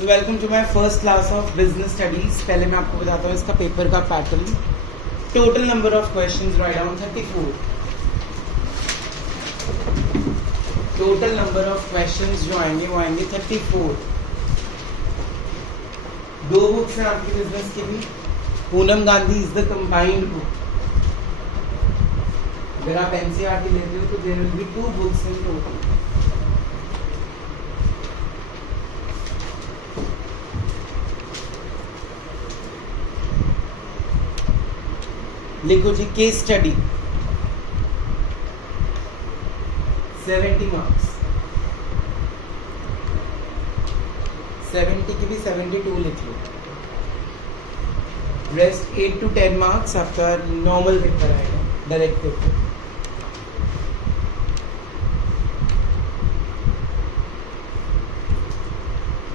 So welcome to my first class of business studies. पहले मैं आपको बताता हूँ इसका पेपर का pattern. Total number of questions right down 34। Total number of questions जो आएंगे वो आएंगे 34। दो बुक्स हैं आपकी बिजनेस की भी। Poonam Gandhi is the combined book. अगर आप एनसीईआरटी लेते हो तो there will be 2 books in total. लिखो जी केस स्टडी 70 मार्क्स, 70 की भी 72 लिख लो। रेस्ट 8 to 10 मार्क्स आपका नॉर्मल पेपर आएगा, डायरेक्ट पेपर।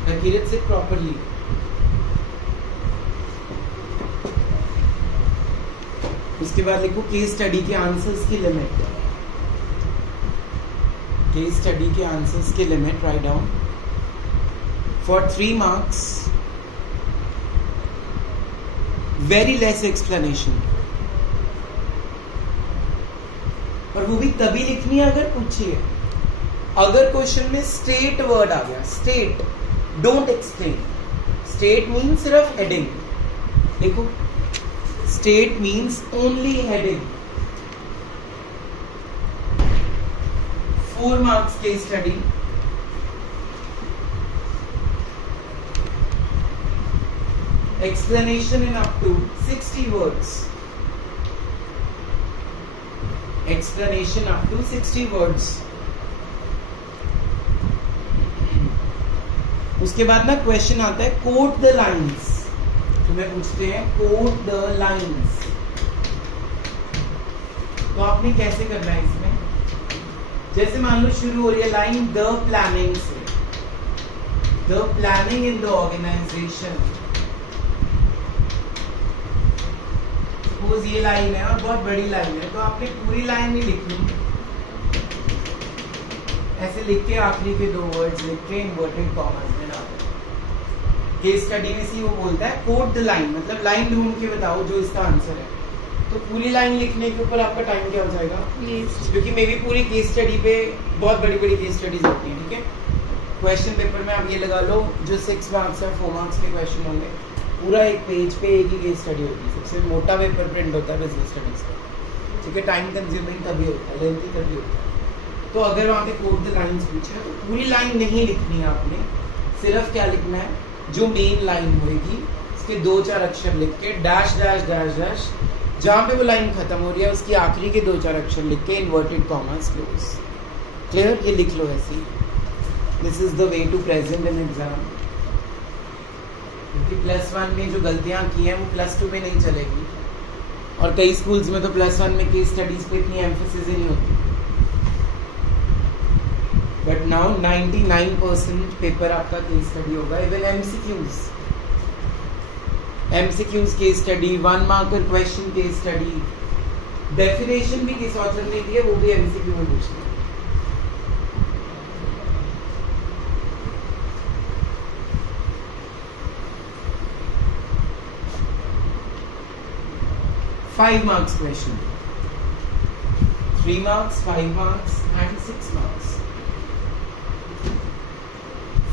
Accurate से प्रॉपरली। उसके बाद लिखो केस स्टडी के आंसर्स की लिमिट। केस स्टडी के आंसर्स की limit write down for 3 marks. Very less explanation, और वो भी तभी लिखनी है अगर पूछिए। अगर क्वेश्चन में स्टेट वर्ड आ गया, state, don't explain. State mean सिर्फ हेडिंग। देखो state means only heading. 4 marks case study. Explanation in up to 60 words. Explanation up to 60 words. उसके बाद ना क्वेश्चन आता है कोट द लाइन्स। तुम्हें पूछते हैं कोट द लाइन्स, तो आपने कैसे करना है इसमें? जैसे मान लो शुरू हो रही है लाइन द प्लानिंग से, the planning in the organisation. Suppose ये लाइन है और बहुत बड़ी लाइन है, तो आपने पूरी लाइन नहीं लिखनी। ऐसे लिख के आखिरी के 2 वर्ड्स लिख के इन्वर्टेड कॉमास में डाल। केस स्टडी में सी वो बोलता है कोट द लाइन, मतलब लाइन ढूंढ के बताओ जो इसका आंसर है। तो पूरी लाइन लिखने के ऊपर आपका टाइम क्या हो जाएगा? क्योंकि मे भी पूरी केस स्टडी पे बहुत बड़ी बड़ी केस स्टडीज होती हैं, ठीक है। क्वेश्चन पेपर में आप ये लगा लो जो 6 मार्क्स और 4 मार्क्स के क्वेश्चन होंगे, पूरा एक पेज पे एक ही केस स्टडी होती है। सबसे मोटा पेपर प्रिंट होता है बिजनेस स्टडीज का, ठीक है। टाइम कंज्यूमिंग तभी होता है, लेंथी तभी होता है। तो अगर वहाँ पे कोट द लाइन्स पूछे तो पूरी लाइन नहीं लिखनी है आपने। सिर्फ क्या लिखना है, जो मेन लाइन होगी उसके 2-4 अक्षर लिख के डैश डैश डैश डैश, जहाँ पे वो लाइन खत्म हो रही है उसकी आखिरी के 2-4 अक्षर लिख के इन्वर्टेड कॉमास क्लोज। क्लियर? ये लिख लो ऐसे। This is the way to present in exam. क्योंकि +1 में जो गलतियाँ की हैं वो +2 में नहीं चलेगी, और कई स्कूल्स में तो +1 में केस स्टडीज पे इतनी एम्फेसिस ही नहीं होती। बट नाउ 99% पेपर आपका केस स्टडी होगा। Even MCQs, MCQs case study, 1 marker question case study, definition भी किस ऑथर ने दी है वो भी एमसीक्यू में पूछना है। Five marks question, 3 marks, 5 marks and 6 marks.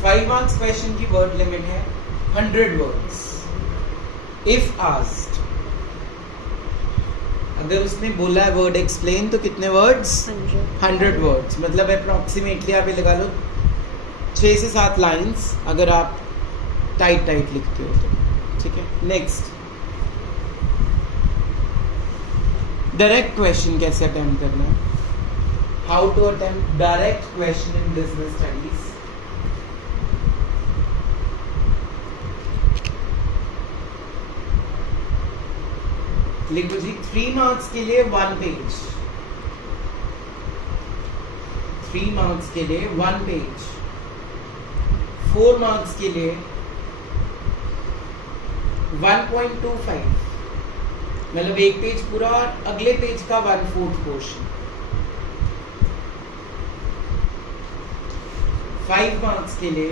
5 marks question की वर्ड लिमिट है 100 वर्ड्स। इफ आस्क्ड, अगर उसने बोला है वर्ड एक्सप्लेन तो कितने वर्ड्स? 100 वर्ड्स। मतलब अप्रोक्सीमेटली आप ये लगा लो 6 से 7 लाइंस, अगर आप टाइट लिखते हो तो, ठीक है। नेक्स्ट, डायरेक्ट क्वेश्चन कैसे अटेम्प्ट करना है? How to attempt direct question in business studies. लिखो जी 3 मार्क्स के लिए 1 पेज, 3 मार्क्स के लिए 1 पेज, 4 मार्क्स के लिए 1.25, मतलब 1 पेज पूरा और अगले पेज का 1/4 पोर्शन। 5 मार्क्स के लिए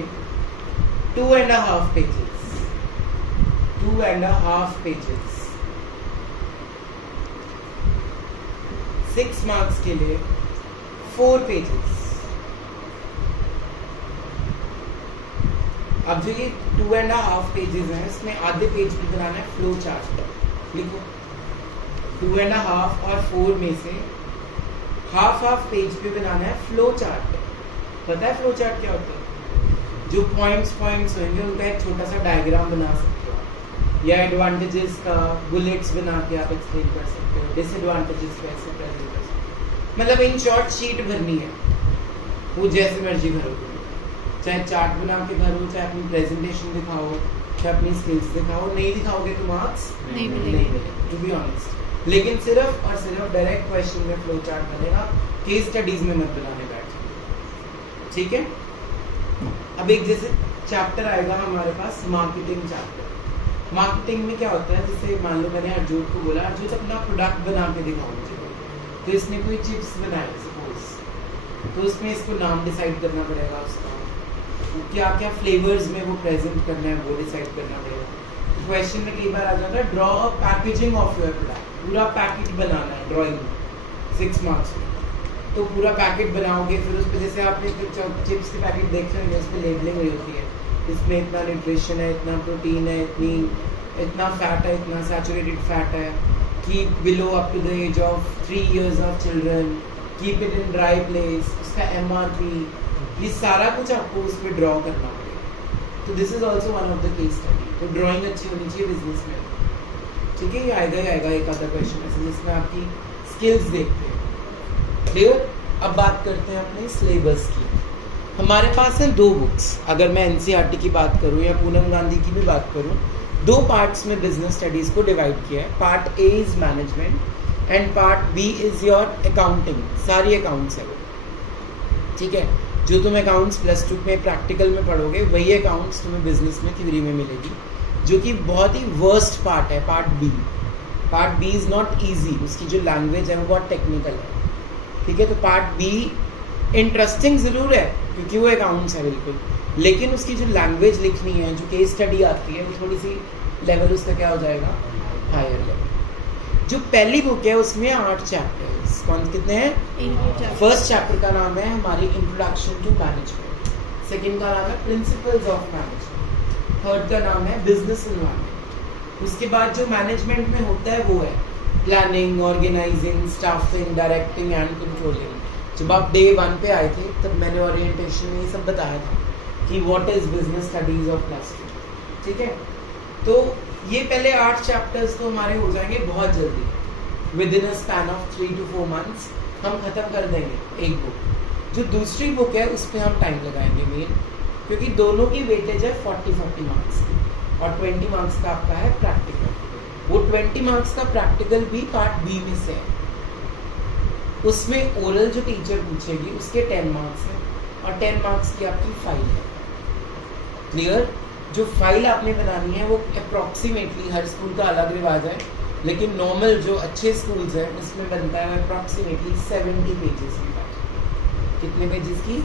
2.5 pages. 2.5 pages. 6 marks के लिए 4 pages. अब जो ये 2.5 pages हैं, इसमें आधे पेज पे बनाना है फ्लो चार्ट. लिखो 2.5 और 4 में से हाफ पेज पे बनाना है फ्लो चार्ट. पता है फ्लो चार्ट क्या होता है? जो पॉइंट्स होंगे उनका एक छोटा सा डायग्राम बना सकते हो, या एडवांटेजेस का बुलेट्स बना के आप एक्सप्लेन कर सकते हो, डिसएडवांटेजेस कैसे प्रेजेंट कर सकते हो. मतलब इन शॉर्ट शीट भरनी है, वो जैसे मर्जी भरो, चाहे चार्ट बना के भरो, चाहे अपनी प्रेजेंटेशन दिखाओ, चाहे अपनी स्किल्स दिखाओ. नहीं दिखाओगे तो मार्क्स नहीं मिलेंगे, टू बी ऑनेस्ट. लेकिन सिर्फ और सिर्फ डायरेक्ट क्वेश्चन में फ्लो चार्ट बनेगा, केस स्टडीज में मत बनाने बैठे. ठीक है. अब एक जैसे चैप्टर आएगा हमारे पास मार्केटिंग चैप्टर. मार्केटिंग में क्या होता है, जैसे मान लो मैंने अर्जुन को बोला, अर्जुन अपना प्रोडक्ट बना के दिखाओ मुझे. तो इसने कोई चिप्स बनाए सपोज, तो उसमें इसको नाम डिसाइड करना पड़ेगा, उसका क्या क्या फ्लेवर्स में वो प्रेजेंट करना है वो डिसाइड करना पड़ेगा. तो क्वेश्चन में कई बार आ जाता है draw packaging of your product. पूरा पैकेट बनाना है ड्राइंग में 6 मार्क्स में. तो पूरा पैकेट बनाओगे, फिर उस पर जैसे आपने चिप्स के पैकेट देखे होंगे, उस पर लेबलिंग हुई होती है, इसमें इतना न्यूट्रिशन है, इतना प्रोटीन है, इतना फैट है, इतना सैचुरेटेड फैट है, keep below up to the age of 3 years of children, keep it in dry place, उसका MRP, ये सारा कुछ आपको उस पर ड्रॉ करना पड़ेगा. तो this is also one of the case study. तो ड्राइंग अच्छी होनी चाहिए बिजनेस में. ठीक है, ये आएगा एक आधा क्वेश्चन ऐसे जिसमें आपकी स्किल्स देखते हैं. क्लियर. अब बात करते हैं अपने सिलेबस की. हमारे पास हैं 2 बुक्स. अगर मैं NCERT की बात करूं या पूनम गांधी की भी बात करूं, 2 पार्ट्स में बिजनेस स्टडीज को डिवाइड किया है. Part A is management and part B is your accounting. सारी अकाउंट्स है वो. ठीक है. जो तुम अकाउंट्स +2 में प्रैक्टिकल में पढ़ोगे, वही अकाउंट्स तुम्हें बिजनेस में थ्योरी में मिलेगी, जो कि बहुत ही वर्स्ट पार्ट है. Part B. Part B is not easy. उसकी जो लैंग्वेज है वो बहुत टेक्निकल है. ठीक है. तो पार्ट B इंटरेस्टिंग ज़रूर है क्योंकि वो अकाउंट्स है बिल्कुल, लेकिन उसकी जो लैंग्वेज लिखनी है, जो केस स्टडी आती है, वो थोड़ी सी लेवल उसका क्या हो जाएगा, हायर लेवल. जो पहली बुक है उसमें 8 चैप्टर्स. कितने हैं? फर्स्ट चैप्टर का नाम है हमारी इंट्रोडक्शन टू मैनेजमेंट. सेकेंड का नाम है प्रिंसिपल्स ऑफ मैनेजमेंट. थर्ड का नाम है बिजनेस एनवायरनमेंट. उसके बाद जो मैनेजमेंट में होता है वो है planning, organising, staffing, directing and controlling. जब आप डे 1 पे आए थे तब मैंने ओरिएंटेशन में ये सब बताया था कि what is business studies of +2. ठीक है. तो ये पहले 8 चैप्टर्स तो हमारे हो जाएंगे बहुत जल्दी, with in a span of 3 to 4 months हम खत्म कर देंगे एक बुक. जो दूसरी बुक है उस पर हम टाइम लगाएंगे मेन, क्योंकि दोनों की वेटेज है 40-40 मार्क्स की, और 20 मार्क्स का आपका है प्रैक्टिकल. वो 20 मार्क्स का प्रैक्टिकल भी पार्ट B में से है. उसमें ओरल जो टीचर पूछेगी उसके 10 मार्क्स हैं, और 10 मार्क्स की आपकी फाइल है. क्लियर. जो फाइल आपने बनानी है वो अप्रॉक्सीमेटली, हर स्कूल का अलग रिवाज है, लेकिन नॉर्मल जो अच्छे स्कूल्स हैं उसमें बनता है अप्रॉक्सीमेटली 70 पेजेस की फाइल. कितने पेजेस की?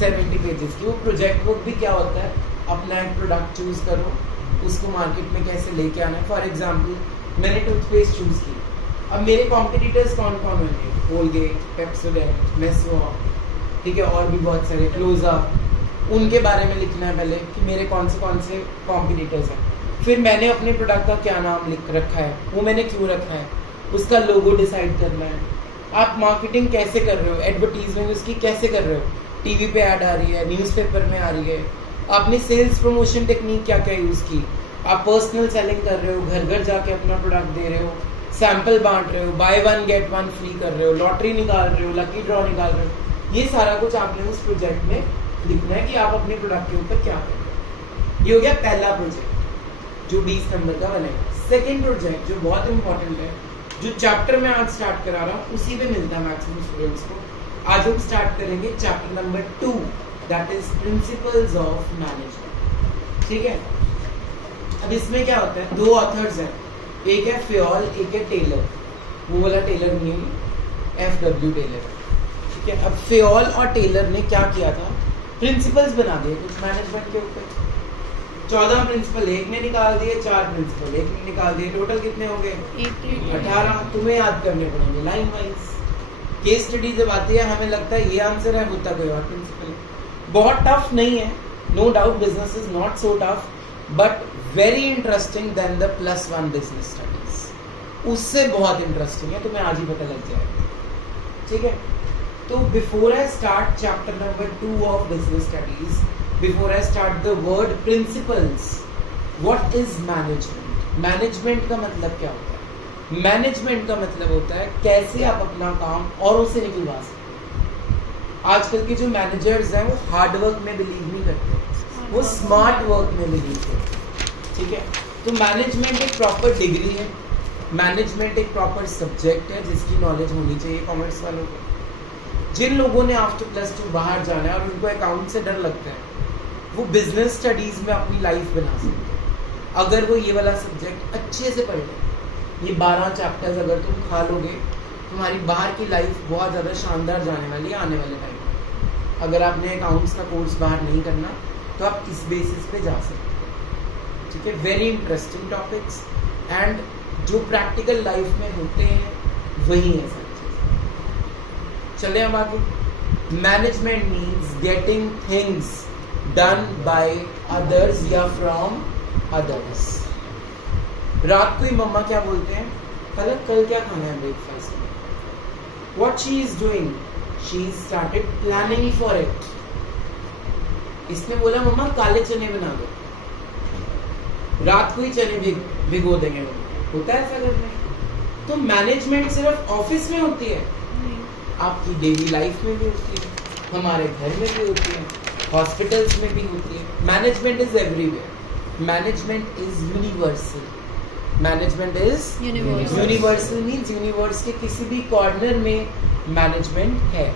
70 पेजेस की. वो प्रोजेक्ट बुक भी क्या होता है, अपना एक प्रोडक्ट चूज करो, उसको मार्केट में कैसे लेके आना है. फॉर एग्जाम्पल मैंने टूथपेस्ट चूज की. अब मेरे कॉम्पिटिटर्स कौन कौन होंगे? कोलगेट, पेप्सोडेंट, मेसो, ठीक है, और भी बहुत सारे, क्लोजअप. उनके बारे में लिखना है पहले कि मेरे कौन से कॉम्पिटिटर्स हैं. फिर मैंने अपने प्रोडक्ट का क्या नाम लिख रखा है, वो मैंने क्यों रखा है, उसका लोगो डिसाइड करना है. आप मार्केटिंग कैसे कर रहे हो, एडवर्टीजमेंट उसकी कैसे कर रहे हो, टीवी पे ऐड आ रही है, न्यूज़पेपर में आ रही है, आपने सेल्स प्रमोशन टेक्निक क्या क्या यूज़ की, आप पर्सनल सेलिंग कर रहे हो, घर घर जाके अपना प्रोडक्ट दे रहे हो, सैंपल बांट रहे हो, बाय 1 get 1 फ्री कर रहे हो, लॉटरी निकाल रहे हो, लकी ड्रॉ निकाल रहे हो. ये सारा कुछ आपने उस प्रोजेक्ट में लिखना है कि आप अपने प्रोडक्ट के ऊपर क्या कर रहे हो. ये हो गया पहला प्रोजेक्ट जो 20 नंबर का बनेगा. सेकेंड प्रोजेक्ट जो बहुत इंपॉर्टेंट है, जो चैप्टर में आज स्टार्ट करा रहा हूँ उसी पे मिलता है मैक्सिमम स्टूडेंट्स को. आज हम स्टार्ट करेंगे chapter number 2, that is principles of management. ठीक है. अब इसमें क्या होता है, 2 ऑथर्स हैं, एक है फ्योल, एक है टेलर. वो वाला टेलर नहीं है, FW टेलर. ठीक है. अब फ्योल और टेलर ने क्या किया था, प्रिंसिपल्स बना दिए कुछ मैनेजमेंट के ऊपर. 14 प्रिंसिपल एक ने निकाल दिए, 4 प्रिंसिपल एक ने निकाल दिए, टोटल कितने हो गए? 18। तुम्हें याद करने पड़ेंगे लाइन वाइज। केस स्टडी जब आती है हमें लगता है ये आंसर है, होता कोई और प्रिंसिपल है। बहुत टफ नहीं है, no doubt business is not so tough, but very interesting then the +1 business studies. उससे बहुत इंटरेस्टिंग है, तुम्हें आज ही पता लग जाएगा। ठीक है, तो before I start chapter number 2 of business studies, before I start the word principles, what is management? Management का मतलब क्या होता है? मैनेजमेंट का मतलब होता है कैसे आप अपना काम औरों से निकलवा सकते। आजकल के जो मैनेजर्स हैं वो हार्ड वर्क में बिलीव नहीं करते, वो स्मार्ट वर्क में बिलीव करते। ठीक है, तो मैनेजमेंट एक प्रॉपर डिग्री है, मैनेजमेंट एक प्रॉपर सब्जेक्ट है जिसकी नॉलेज होनी चाहिए कॉमर्स वालों को। जिन लोगों ने आफ्टर +2 बाहर जाना है और उनको अकाउंट से डर लगता है, वो बिजनेस स्टडीज में अपनी लाइफ बना सकते हैं अगर वो ये वाला सब्जेक्ट अच्छे से पढ़ लें। ये 12 चैप्टर्स अगर तुम खा लोगे, तुम्हारी बाहर की लाइफ बहुत ज़्यादा शानदार जाने वाली है आने वाले टाइम में। अगर आपने अकाउंट्स का कोर्स बाहर नहीं करना तो आप इस बेसिस पे जा सकते हो। ठीक है, वेरी इंटरेस्टिंग टॉपिक्स एंड जो प्रैक्टिकल लाइफ में होते हैं वही है सब चीज़। चले अब आगे। Management means getting things done by others या फ्रॉम अदर्स। रात को ही मम्मा क्या बोलते हैं, कल क्या खाना है ब्रेकफास्ट में? What she is doing? She started planning for it. इसने बोला मम्मा काले चने बना दो, रात को ही चने भिगो देंगे। होता है ऐसा घर में? तो मैनेजमेंट सिर्फ ऑफिस में होती है, आपकी डेली लाइफ में भी होती है, हमारे घर में भी होती है, हॉस्पिटल्स में भी होती है। Management is everywhere, management is universal. Management is universal means universe के किसी भी कॉर्नर में मैनेजमेंट है।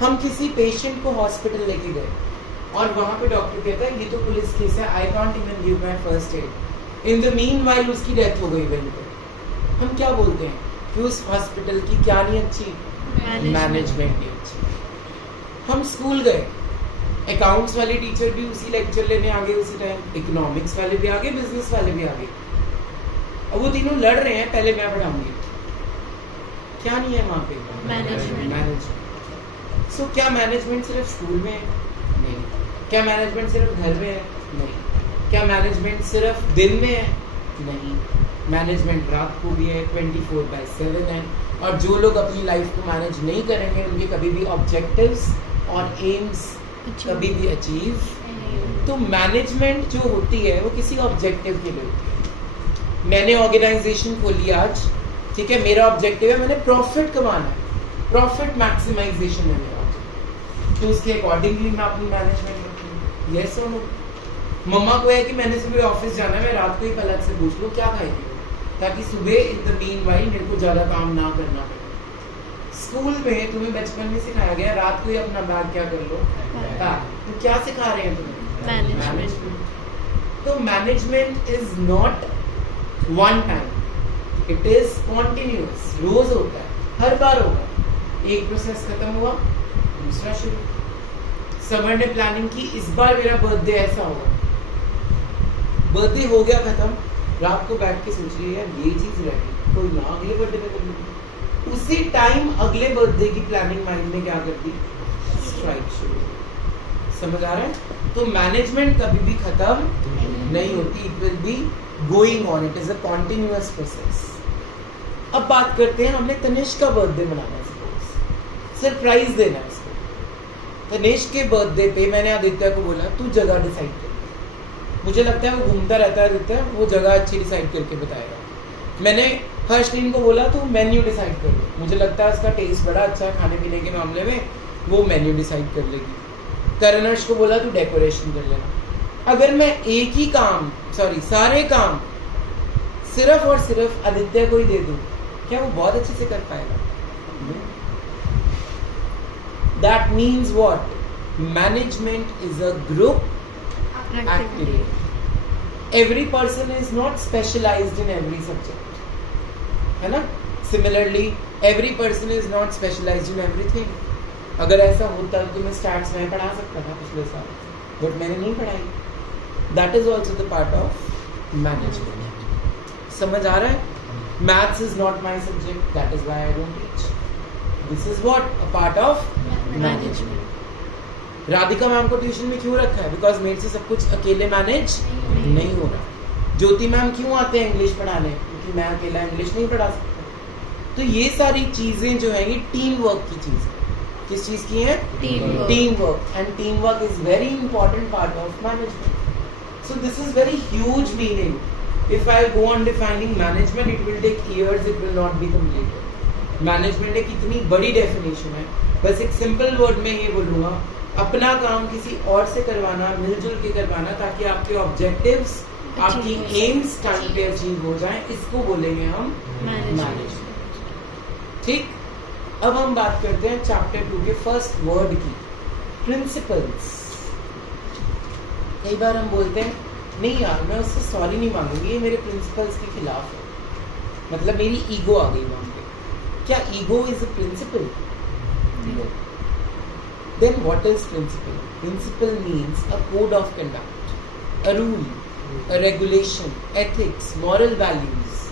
हम किसी पेशेंट को हॉस्पिटल लेके गए और वहां पे डॉक्टर कहता है ये तो पुलिस केस है, I can't even give my first aid. In the meanwhile उसकी डेथ हो गई वहीं पे। हम क्या बोलते हैं कि उस हॉस्पिटल की क्या नहीं अच्छी? मैनेजमेंट नहीं अच्छी। हम स्कूल गए, अकाउंट्स वाले टीचर भी उसी लेक्चर लेने आ गए उसी टाइम, इकोनॉमिक्स वाले भी आ गए, बिजनेस वाले भी आ गए। अब वो तीनों लड़ रहे हैं, पहले मैं पढ़ाऊंगी। क्या नहीं है वहां पे? मैनेजमेंट। सो क्या मैनेजमेंट सिर्फ स्कूल में है? नहीं। क्या मैनेजमेंट सिर्फ घर में है? नहीं। क्या मैनेजमेंट सिर्फ दिन में है? नहीं। मैनेजमेंट रात को भी है, 24/7 है। और जो लोग अपनी लाइफ को मैनेज नहीं करेंगे उनके कभी भी ऑब्जेक्टिव्स और एम्स कभी भी अचीव। तो मैनेजमेंट जो होती है वो किसी ऑब्जेक्टिव के लिए होती है। मैंने ऑर्गेनाइजेशन खोली आज, ठीक है, मेरा ऑब्जेक्टिव है मैंने प्रॉफिट कमाना है, प्रॉफिट मैक्सिमाइजेशन है मेरा, तो उसके अकॉर्डिंगली मैं अपनी मैनेजमेंट रखूँ। यस और नो? मम्मा को है कि मैंने सुबह ऑफिस जाना है, मैं रात को ही पलक से पूछ लूँ क्या खाएगी, ताकि सुबह इन द मीनवाइल मेरे को ज़्यादा काम ना करना पड़े। स्कूल में तुम्हें बचपन में सिखाया गया रात को ही अपना बैग क्या कर लो, तो क्या सिखा रहे हैं तुम्हें? मैनेजमेंट। तो management is not one time, it is continuous, रोज होता है, हर बार होगा। एक प्रोसेस खत्म हुआ, दूसरा शुरू। समर ने प्लानिंग की इस बार मेरा बर्थडे ऐसा होगा, बर्थडे हो गया खत्म, रात को बैठ के सोच रही है ये चीज रह गई, कोई ना अगले बर्थडे पे कर लूंगी। उसी टाइम अगले बर्थडे की प्लानिंग माइंड में क्या कर दी, स्ट्राइक शुरू। समझ आ रहा है? तो मैनेजमेंट कभी भी खत्म नहीं होती, it will be going on, it is a continuous process. अब बात करते हैं, हमने तनिष्क का बर्थडे मनाना है, सपोज सरप्राइज देना है उसको। तनिष्क के बर्थडे पे मैंने आदित्य को बोला तू जगह डिसाइड कर, मुझे लगता है वो घूमता रहता है आदित्य, वो जगह अच्छी डिसाइड करके बताएगा। मैंने हर्षलीन को बोला तू मेन्यू डिसाइड कर ले, मुझे लगता है उसका टेस्ट बड़ा अच्छा है खाने पीने के मामले में, वो मेन्यू डिसाइड कर लेगी। करणर्ष को बोला तू डेकोरेशन कर लेना। अगर मैं एक ही काम सारे काम सिर्फ और सिर्फ आदित्य को ही दे दूं, क्या वो बहुत अच्छे से कर पाएगा? That means what? Management is a group activity. Every person is not specialized in every subject, है ना? Similarly, every person is not specialized in everything. अगर ऐसा होता तो मैं स्टैट्स में पढ़ा सकता था पिछले साल, बट मैंने नहीं पढ़ाई। That is also the part of management. समझ आ रहा है? Maths is not my subject, that is why I don't teach. This is what a part of management. Radhika ma'am को ट्यूशन में क्यों रखा है? बिकॉज मेरे से सब कुछ अकेले मैनेज नहीं हो रहा. ज्योति मैम क्यों आते हैं इंग्लिश पढ़ाने? क्योंकि मैं अकेला इंग्लिश नहीं पढ़ा सकता. तो ये सारी चीजें जो है ये टीम वर्क की चीज है. किस चीज की है? Team work. And team work is very important part of management. So this is very huge meaning. If I go on defining management, it will take years, it will not be completed. Management एक इतनी बड़ी definition है. बस एक simple word में ये बोलूंगा, अपना काम किसी और से करवाना, मिलजुल के करवाना, ताकि आपके ऑब्जेक्टिव्स, आपकी एम्स टाइम पे अचीव हो जाएं, इसको बोलेंगे हम मैनेजमेंट. ठीक. अब हम बात करते हैं चैप्टर 2 के फर्स्ट वर्ड की, प्रिंसिपल्स. कई बार हम बोलते हैं नहीं यार मैं उससे सॉरी नहीं मांगूंगी, ये मेरे प्रिंसिपल्स के खिलाफ है, मतलब मेरी ईगो आ गई वहां पे. क्या ego is a principle? Then what is principle? Principle means a code of conduct, a rule, a regulation, ethics, moral values,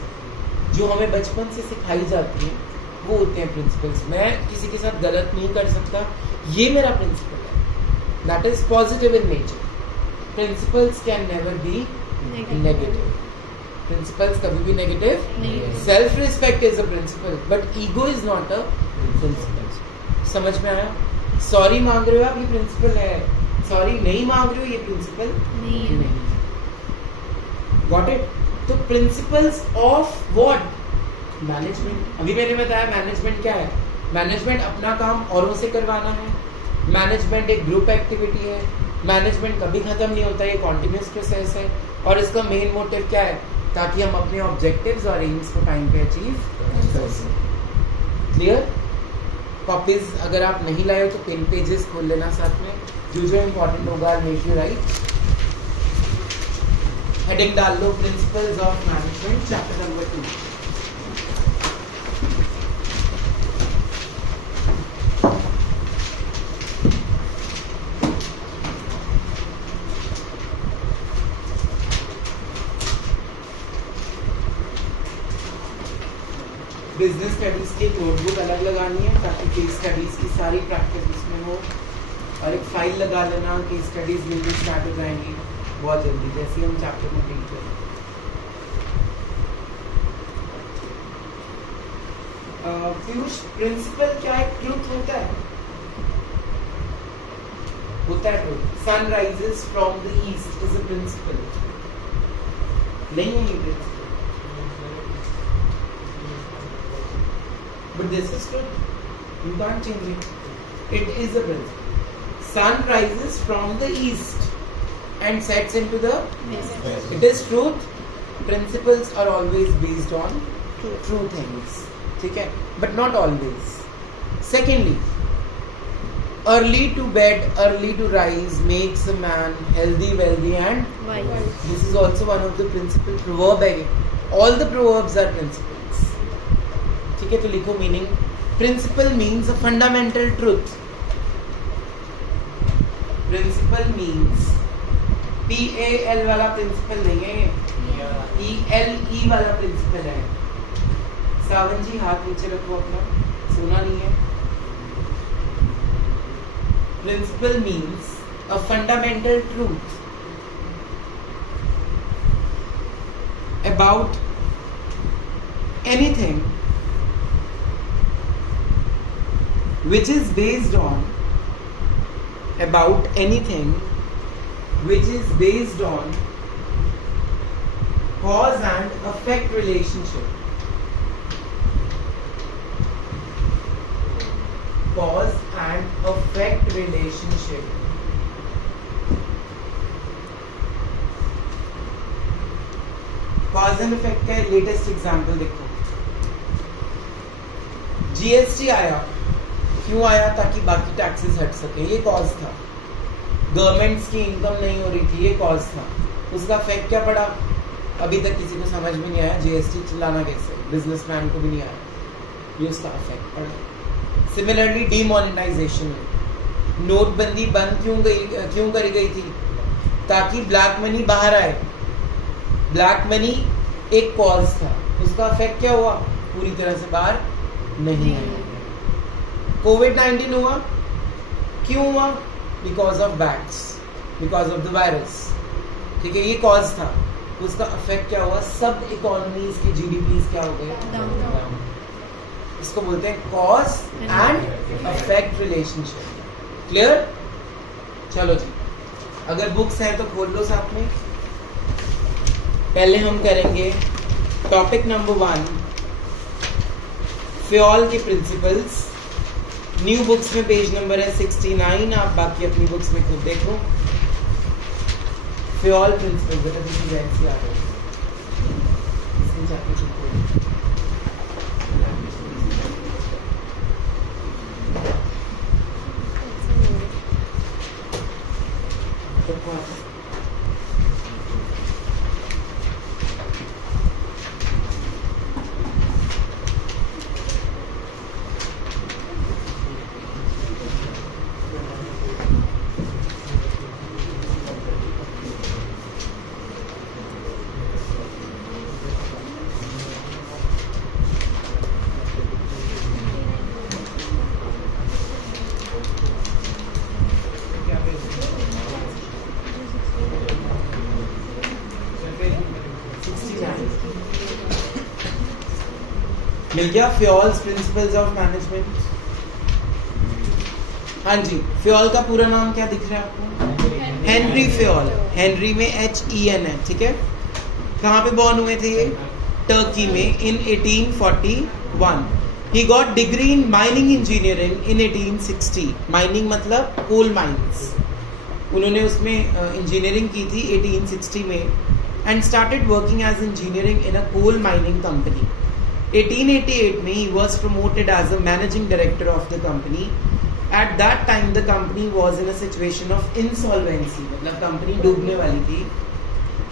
जो हमें बचपन से सिखाई जाती हैं, वो होते हैं प्रिंसिपल्स. मैं किसी के साथ गलत नहीं कर सकता, ये मेरा प्रिंसिपल है. That is positive in nature. Principles can never be negative. Principles कभी भी negative नहीं. Self respect is a principle, but ego is not a principle. समझ में आया? सॉरी मांग रहे हो आप, ये प्रिंसिपल है. सॉरी नहीं मांग रहे हो, ये प्रिंसिपल नहीं. Got it? तो प्रिंसिपल्स ऑफ व्हाट? मैनेजमेंट. अभी मैंने बताया मैनेजमेंट क्या है. मैनेजमेंट अपना काम औरों से करवाना है. मैनेजमेंट एक ग्रुप एक्टिविटी है. मैनेजमेंट कभी खत्म नहीं होता, ये कॉन्टिन्यूस प्रोसेस है. और इसका मेन मोटिव क्या है? ताकि हम अपने ऑब्जेक्टिव्स और एम्स को टाइम पे अचीव कर सकें. क्लियर? कॉपीज अगर आप नहीं लाए हो तो पेन पेजेस खोल लेना साथ में, जो इंपॉर्टेंट होगा मेक यू राइट. हेडिंग डाल लो principles of management, chapter number 2. Business studies की नोटबुक अलग लगानी है ताकि केस स्टडीज की सारी प्रैक्टिस इसमें हो. और एक फाइल लगा लेना, केस स्टडीज मिलनी स्टार्ट हो जाएंगी बहुत जल्दी जैसे हम चैप्टर में डील करें. पीयूष, प्रिंसिपल क्या है? ट्रूथ होता है. Truth. Sun rises from the east is a principle. नहीं है ये principle. But this is truth. You can't change it. It is a principle. Sun rises from the east and sets into the west. It is truth. Principles are always based on true things. ठीक है? But not always. Secondly, early to bed, early to rise makes a man healthy, wealthy and wise. This is also one of the principal proverb. All the proverbs are principles. ठीक है? तो लिखो meaning. Principle means a fundamental truth. Principle means PAL वाला principle नहीं है, ELE वाला principal है. सावन जी हाथ नीचे रखो अपना, सुना नहीं है. Principle means a fundamental truth about anything which is based on cause and effect relationship. Cause and effect relationship. Cause and effect का लेटेस्ट एग्जाम्पल देखो. GST आया, क्यों आया? ताकि बाकी टैक्सेस हट सके, ये कॉज था. गवर्नमेंट्स की इनकम नहीं हो रही थी, ये कॉज था. उसका इफेक्ट क्या पड़ा? अभी तक किसी को समझ में नहीं आया. जीएसटी चलाना कैसे, बिजनेसमैन को भी नहीं आया. ये उसका इफेक्ट पड़ा. सिमिलरली डीमोनेटाइजेशन, नोटबंदी बंद क्यों करी गई थी? ताकि ब्लैक मनी बाहर आए। ब्लैक मनी एक कॉज था, उसका इफेक्ट क्या हुआ? पूरी तरह से बाहर नहीं आया। कोविड-19 हुआ, क्यों हुआ? Because of bats, because of the virus. ठीक है, ये कॉज था। उसका इफेक्ट क्या हुआ? सब इकोनॉमीज के जीडीपीज क्या हो गए? डाउन। इसको बोलते हैं cause and effect relationship. Clear? चलो जी, अगर बुक्स हैं तो खोल लो साथ में। पहले हम करेंगे टॉपिक नंबर 1, फ्योल के प्रिंसिपल्स। न्यू बुक्स में पेज नंबर है 69, आप बाकी अपनी बुक्स में खुद देखो। फ्योल प्रिंसिपल, बेटा किसी वैसे आ गए इसमें जाके चुप हो। मिल गया फ्योल्स प्रिंसिपल्स ऑफ मैनेजमेंट। हाँ जी, फ्योल का पूरा नाम क्या दिख रहा है आपको? Henry Fayol. हेनरी में HEN है, ठीक है। कहाँ पे बॉर्न हुए थे ये? टर्की में इन 1841। He got degree in mining engineering in 1860। Mining मतलब कोल माइंस। उन्होंने उसमें इंजीनियरिंग की थी 1860 में and started working as engineering in a coal mining company. 1888 में he was promoted as a managing director of the company. At that time the company was in a situation of insolvency, मतलब company डूबने वाली थी.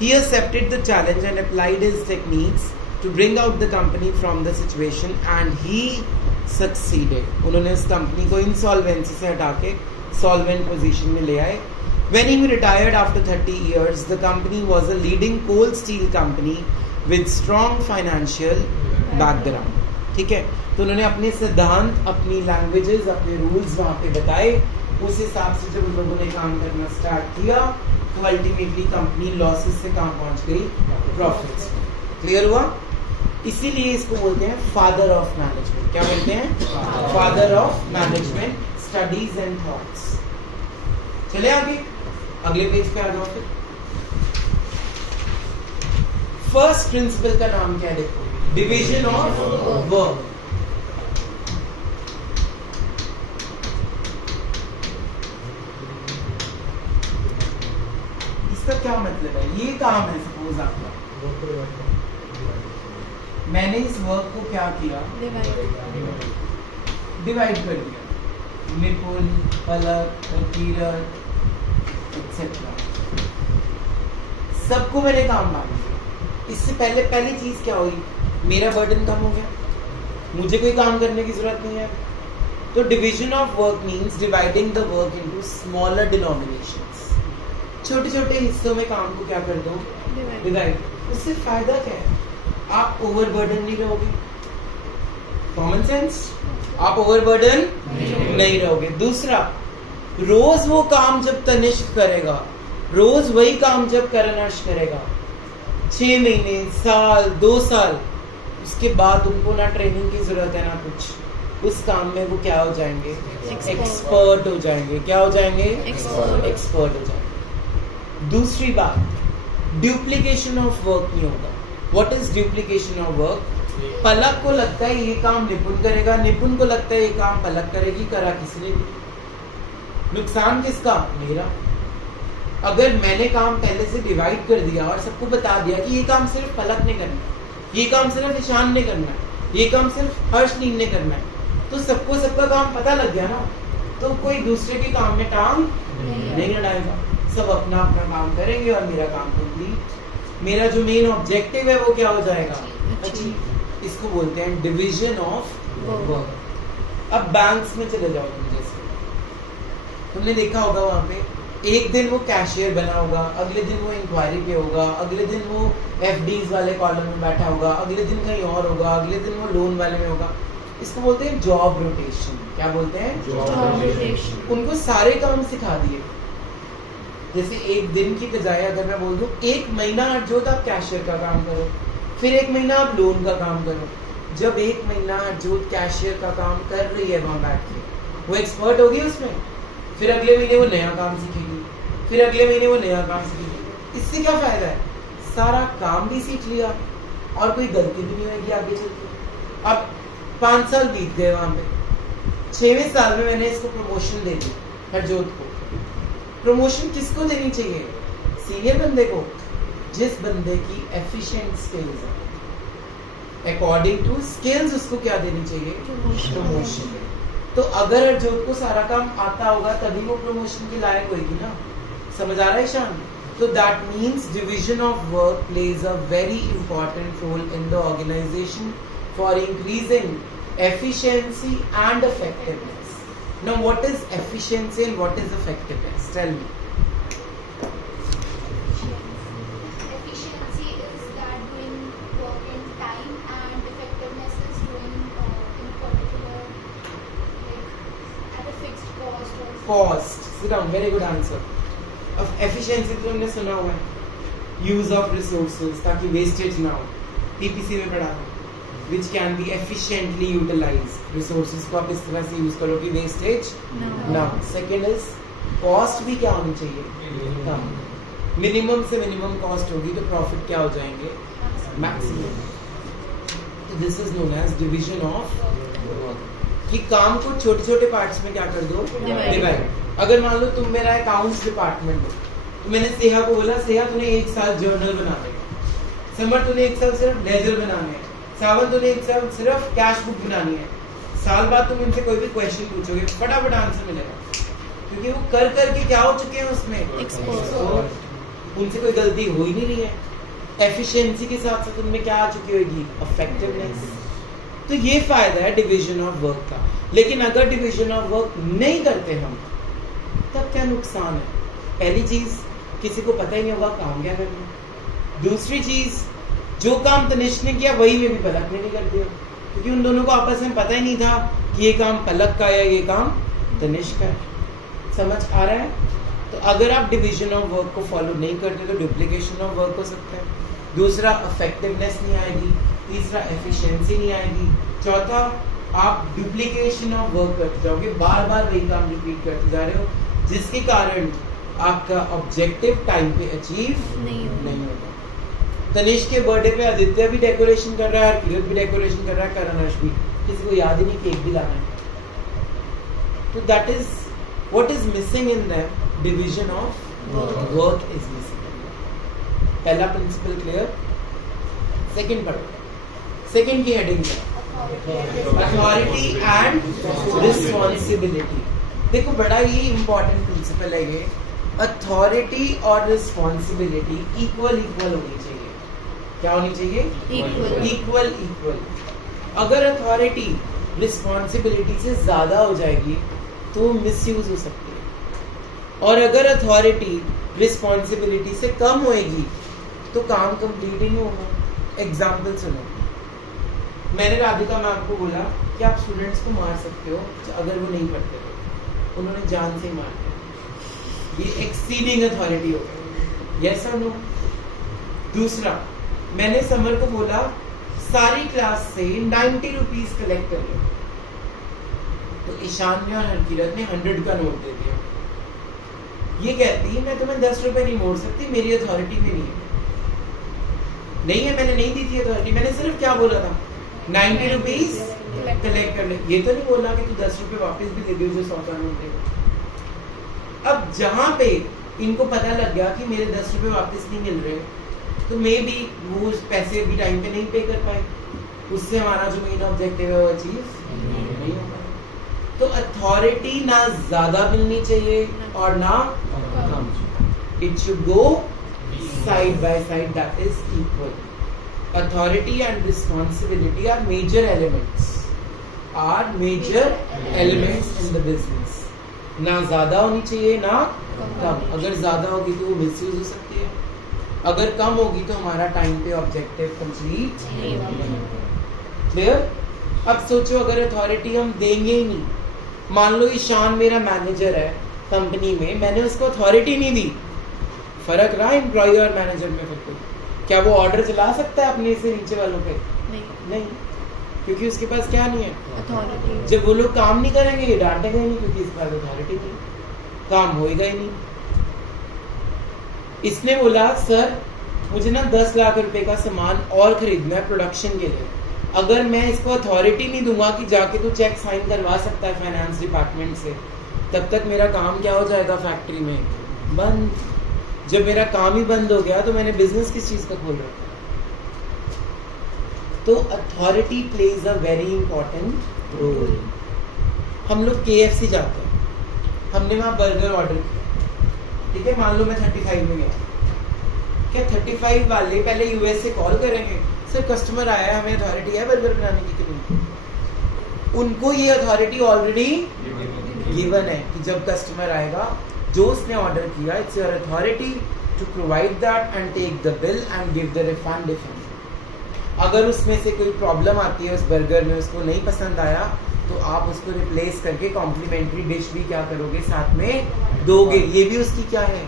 He accepted the challenge and applied his techniques to bring out the company from the situation and he succeeded. उन्होंने इस company को insolvency से हटा के solvent position में ले आए. When he retired after 30 years, the company was a leading coal steel company with strong financial background. ठीक है, तो उन्होंने अपने सिद्धांत, अपनी लैंग्वेजेस, अपने रूल्स वहाँ पे बताए. उस हिसाब से जब उन लोगों ने काम करना स्टार्ट किया तो अल्टीमेटली कंपनी लॉसेस से कहाँ पहुँच गई? प्रॉफिट्स. क्लियर हुआ? इसीलिए इसको बोलते हैं फादर ऑफ मैनेजमेंट. क्या बोलते हैं? Father of management studies and thoughts. चले आगे, अगले पेज पे आ जाओ. फिर फर्स्ट प्रिंसिपल का नाम क्या है? देखो, डिवीजन ऑफ वर्क. इसका क्या मतलब है? ये काम है सपोज आपका, मैंने इस वर्क को क्या किया? डिवाइड कर दिया. निपुण, पलक, कीरत एक्सेट्रा, सबको मैंने काम बांट दिया. इससे पहली चीज क्या हुई? मेरा बर्डन कम हो गया, मुझे कोई काम करने की जरूरत नहीं है. तो division of work means dividing the work into smaller denominations. छोटे छोटे हिस्सों में काम को क्या कर दो? डिवाइड. उससे फायदा क्या है? आप ओवरबर्डन नहीं रहोगे. कॉमन सेंस, आप ओवरबर्डन नहीं रहोगे. दूसरा, रोज वो काम जब तनिष्क करेगा, रोज वही काम जब करनर्श करेगा, 6 महीने, साल, 2 साल, उसके बाद उनको ना ट्रेनिंग की जरूरत है ना कुछ. उस काम में वो क्या हो जाएंगे? एक्सपर्ट हो जाएंगे. क्या हो जाएंगे? एक्सपर्ट हो जाएंगे. दूसरी बात, ड्यूप्लीकेशन ऑफ वर्क नहीं होगा. What is duplication of work? Palak को लगता है ये काम निपुण करेगा, निपुण को लगता है ये काम पलक करेगी, करा किसने भी. नुकसान किसका? मेरा. अगर मैंने काम पहले से डिवाइड कर दिया और सबको बता दिया कि ये काम सिर्फ पलक ने करना है, ये काम सिर्फ ईशान ने करना है, ये काम सिर्फ हर्षनील ने करना है, तो सबको सबका काम पता लग गया ना, तो कोई दूसरे के काम में टांग नहीं अड़ाएगा. सब अपना अपना काम करेंगे और मेरा काम कंप्लीट. मेरा जो मेन ऑब्जेक्टिव है वो क्या हो जाएगा? अचीव. इसको बोलते हैं डिवीजन ऑफ वर्क. अब बैंक्स में चले जाओ. तुम जैसे तुमने देखा होगा वहां पे एक दिन वो कैशियर बना होगा, अगले दिन वो इंक्वायरी पे होगा, अगले दिन वो एफडीज वाले कॉलम में बैठा होगा, अगले दिन कहीं और होगा, अगले दिन वो लोन वाले में होगा। इसको बोलते हैं जॉब रोटेशन। क्या बोलते हैं? Job rotation. उनको सारे काम सिखा दिए। जैसे एक दिन की बजाय अगर मैं बोल दूं 1 महीना हटजोत आप कैशियर का काम करो, फिर 1 महीना आप लोन का काम करो। जब 1 महीना हटजोत कैशियर का काम कर रही है वहां बैठ के, वो एक्सपर्ट होगी उसमें, फिर अगले महीने वो नया काम सीखेगी, फिर अगले महीने वो नया काम सीखेगी। इससे क्या फायदा है? सारा काम भी सीख लिया और कोई गलती भी नहीं होगी आगे चल के। अब 5 साल बीत गए वहां पे, 6वें साल में मैंने इसको प्रमोशन दे दी हरजोत को। प्रमोशन किसको देनी चाहिए? सीनियर बंदे को, जिस बंदे की एफिशिएंट स्किल्स है। अकॉर्डिंग टू स्किल्स उसको क्या देनी चाहिए? प्रमोशन। तो अगर हरजोत को सारा काम आता होगा तभी वो प्रमोशन के लायक होगी ना। समझ आ रहा है शान? तो that means division of work plays a very important role in the organisation for increasing efficiency and effectiveness. Now what is efficiency and what is effectiveness? Tell me. Efficiency is that doing work in time, and effectiveness is doing in particular, like at a fixed cost or Cost. Sit down. Very good answer. Of efficiency तो हमने सुना हुआ है. Use of resources ताकि wastage ना हो. PPC में पढ़ा है. Which can be efficiently utilized. Resources को आप इस तरह से यूज करो कि वेस्टेज ना। सेकेंड इज कॉस्ट भी क्या होनी चाहिए? कम। मिनिमम से मिनिमम कॉस्ट होगी तो प्रॉफिट क्या हो जाएंगे? मैक्सिमम। तो this is known as division of work. कि काम को छोटे छोटे पार्ट्स में क्या कर दो? डिवाइड। अगर मान लो तुम मेरा अकाउंट्स डिपार्टमेंट हो, तो मैंने सेहा को बोला सेहा तूने 1 साल जर्नल बना देगा, समर तूने 1 साल सिर्फ लेजर बनाने हैं, सावन तूने 1 साल सिर्फ कैश बुक बनानी है। साल बाद तुम इनसे कोई भी क्वेश्चन पूछोगे फटाफट आंसर मिलेगा, क्योंकि वो कर करके क्या हो चुके हैं उसमें एक्सपर्ट। उनसे कोई गलती हो ही नहीं रही है। एफिशिएंसी के साथ साथ उनमें क्या आ चुकी होगी? इफेक्टिवनेस। तो ये फायदा है डिवीजन ऑफ वर्क का। लेकिन अगर डिवीजन ऑफ वर्क नहीं करते हम, तब क्या नुकसान है? पहली चीज, किसी को पता ही नहीं होगा काम क्या करना है। दूसरी चीज, जो काम तनिष्क ने किया वही में भी पलक ने भी कर दिया, क्योंकि उन दोनों को आपस में पता ही नहीं था कि ये काम पलक का है, ये काम तनिष्क का है। समझ आ रहा है? तो अगर आप डिवीजन ऑफ वर्क को फॉलो नहीं करते तो डुप्लीकेशन ऑफ वर्क हो सकता है। दूसरा, इफेक्टिवनेस नहीं आएगी। तीसरा, एफिशिएंसी नहीं आएगी। चौथा, आप डुप्लीकेशन ऑफ वर्क करते जाओगे, बार बार वही काम रिपीट करते जा रहे हो, जिसके कारण आपका ऑब्जेक्टिव टाइम पे अचीव नहीं होगा। तनिष्क के बर्थडे पे आदित्य भी डेकोरेशन कर रहा है, किरत भी डेकोरेशन कर रहा है, करण अर्श भी, किसी को याद ही नहीं केक भी लाना है। तो that is what is missing in that division of work is missing. पहला प्रिंसिपल क्लियर? सेकंड पढ़ो। सेकंड की हेडिंग है अथॉरिटी एंड रिस्पांसिबिलिटी। देखो बड़ा ये इंपॉर्टेंट प्रिंसिपल है ये। अथॉरिटी और रिस्पांसिबिलिटी इक्वल होनी चाहिए। क्या होनी चाहिए? इक्वल। अगर अथॉरिटी रिस्पांसिबिलिटी से ज्यादा हो जाएगी तो मिसयूज हो सकती है, और अगर अथॉरिटी रिस्पांसिबिलिटी से कम होएगी तो काम कंप्लीट ही नहीं होगा। एग्जाम्पल सुनो, मैंने राधिका मैम को बोला कि आप स्टूडेंट्स को मार सकते हो अगर वो नहीं पढ़ते तो, उन्होंने जान से मार दिया। ये एक्सीडिंग अथॉरिटी हो गई। यस और नो? दूसरा, मैंने समर को बोला सारी क्लास से 90 रुपीज कलेक्ट कर लो, तो ईशान ने और हरकिरत ने 100 का नोट दे दिया। ये कहती है मैं तुम्हें 10 रुपए नहीं मोड़ सकती, मेरी अथॉरिटी में नहीं है, मैंने नहीं दी थी अथॉरिटी। मैंने सिर्फ क्या बोला था? 90 रुपीज कलेक्ट कर ले। ये तो नहीं बोला कि तू 10 रुपए वापस भी दे दे जो 100 का नोट दे। अब जहां पे इनको पता लग गया कि मेरे 10 रुपए वापस नहीं मिल रहे, तो मे बी वो पैसे भी टाइम पे नहीं पे कर पाए, उससे हमारा जो मेन ऑब्जेक्टिव है वो अचीव नहीं हो पाए। तो अथॉरिटी ना ज्यादा मिलनी चाहिए और ना कम। It should go side by side, that is equal. Authority and responsibility are major elements in the business. ना ज्यादा होनी चाहिए ना कम। अगर ज्यादा होगी तो वो मिसयूज हो सकती है, अगर कम होगी तो हमारा टाइम पे ऑब्जेक्टिव कंप्लीट नहीं होगा। क्लियर? अब सोचो अगर अथॉरिटी हम देंगे ही नहीं, मान लो ईशान मेरा मैनेजर है कंपनी में, मैंने उसको अथॉरिटी नहीं दी, फर्क रहा एम्प्लॉय और मैनेजर में? फिर कोई क्या वो ऑर्डर चला सकता है अपने से नीचे वालों पे? नहीं, क्योंकि उसके पास क्या नहीं है, अथॉरिटी। जब वो लोग काम नहीं करेंगे ये डांटेंगे नहीं, क्योंकि इसके पास अथॉरिटी नहीं, काम होएगा ही नहीं। इसने बोला सर मुझे ना 10 लाख रुपए का सामान और खरीदना है प्रोडक्शन के लिए, अगर मैं इसको अथॉरिटी नहीं दूंगा कि जाके तू चेक साइन करवा सकता है फाइनेंस डिपार्टमेंट से, तब तक मेरा काम क्या हो जाएगा फैक्ट्री में? बंद। जब मेरा काम ही बंद हो गया तो मैंने बिजनेस किस चीज का खोल रखा? तो authority plays a very important role. हम लोग KFC जाते हैं, हमने वहां बर्गर ऑर्डर किया, ठीक है, मान लो मैं 35 में गया, क्या 35 वाले पहले यूएस से कॉल करेंगे सर कस्टमर आया है, हमें अथॉरिटी है बर्गर बनाने की कि नहीं? उनको ये अथॉरिटी ऑलरेडी गिवन है कि जब कस्टमर आएगा जो उसने ऑर्डर किया, it's your authority to provide that and take the bill and give the refund if any. अगर उसमें से कोई प्रॉब्लम आती है उस बर्गर में, उसको नहीं पसंद आया, तो आप उसको रिप्लेस करके कॉम्प्लीमेंट्री डिश भी क्या करोगे, साथ में दोगे। ये भी उसकी क्या है,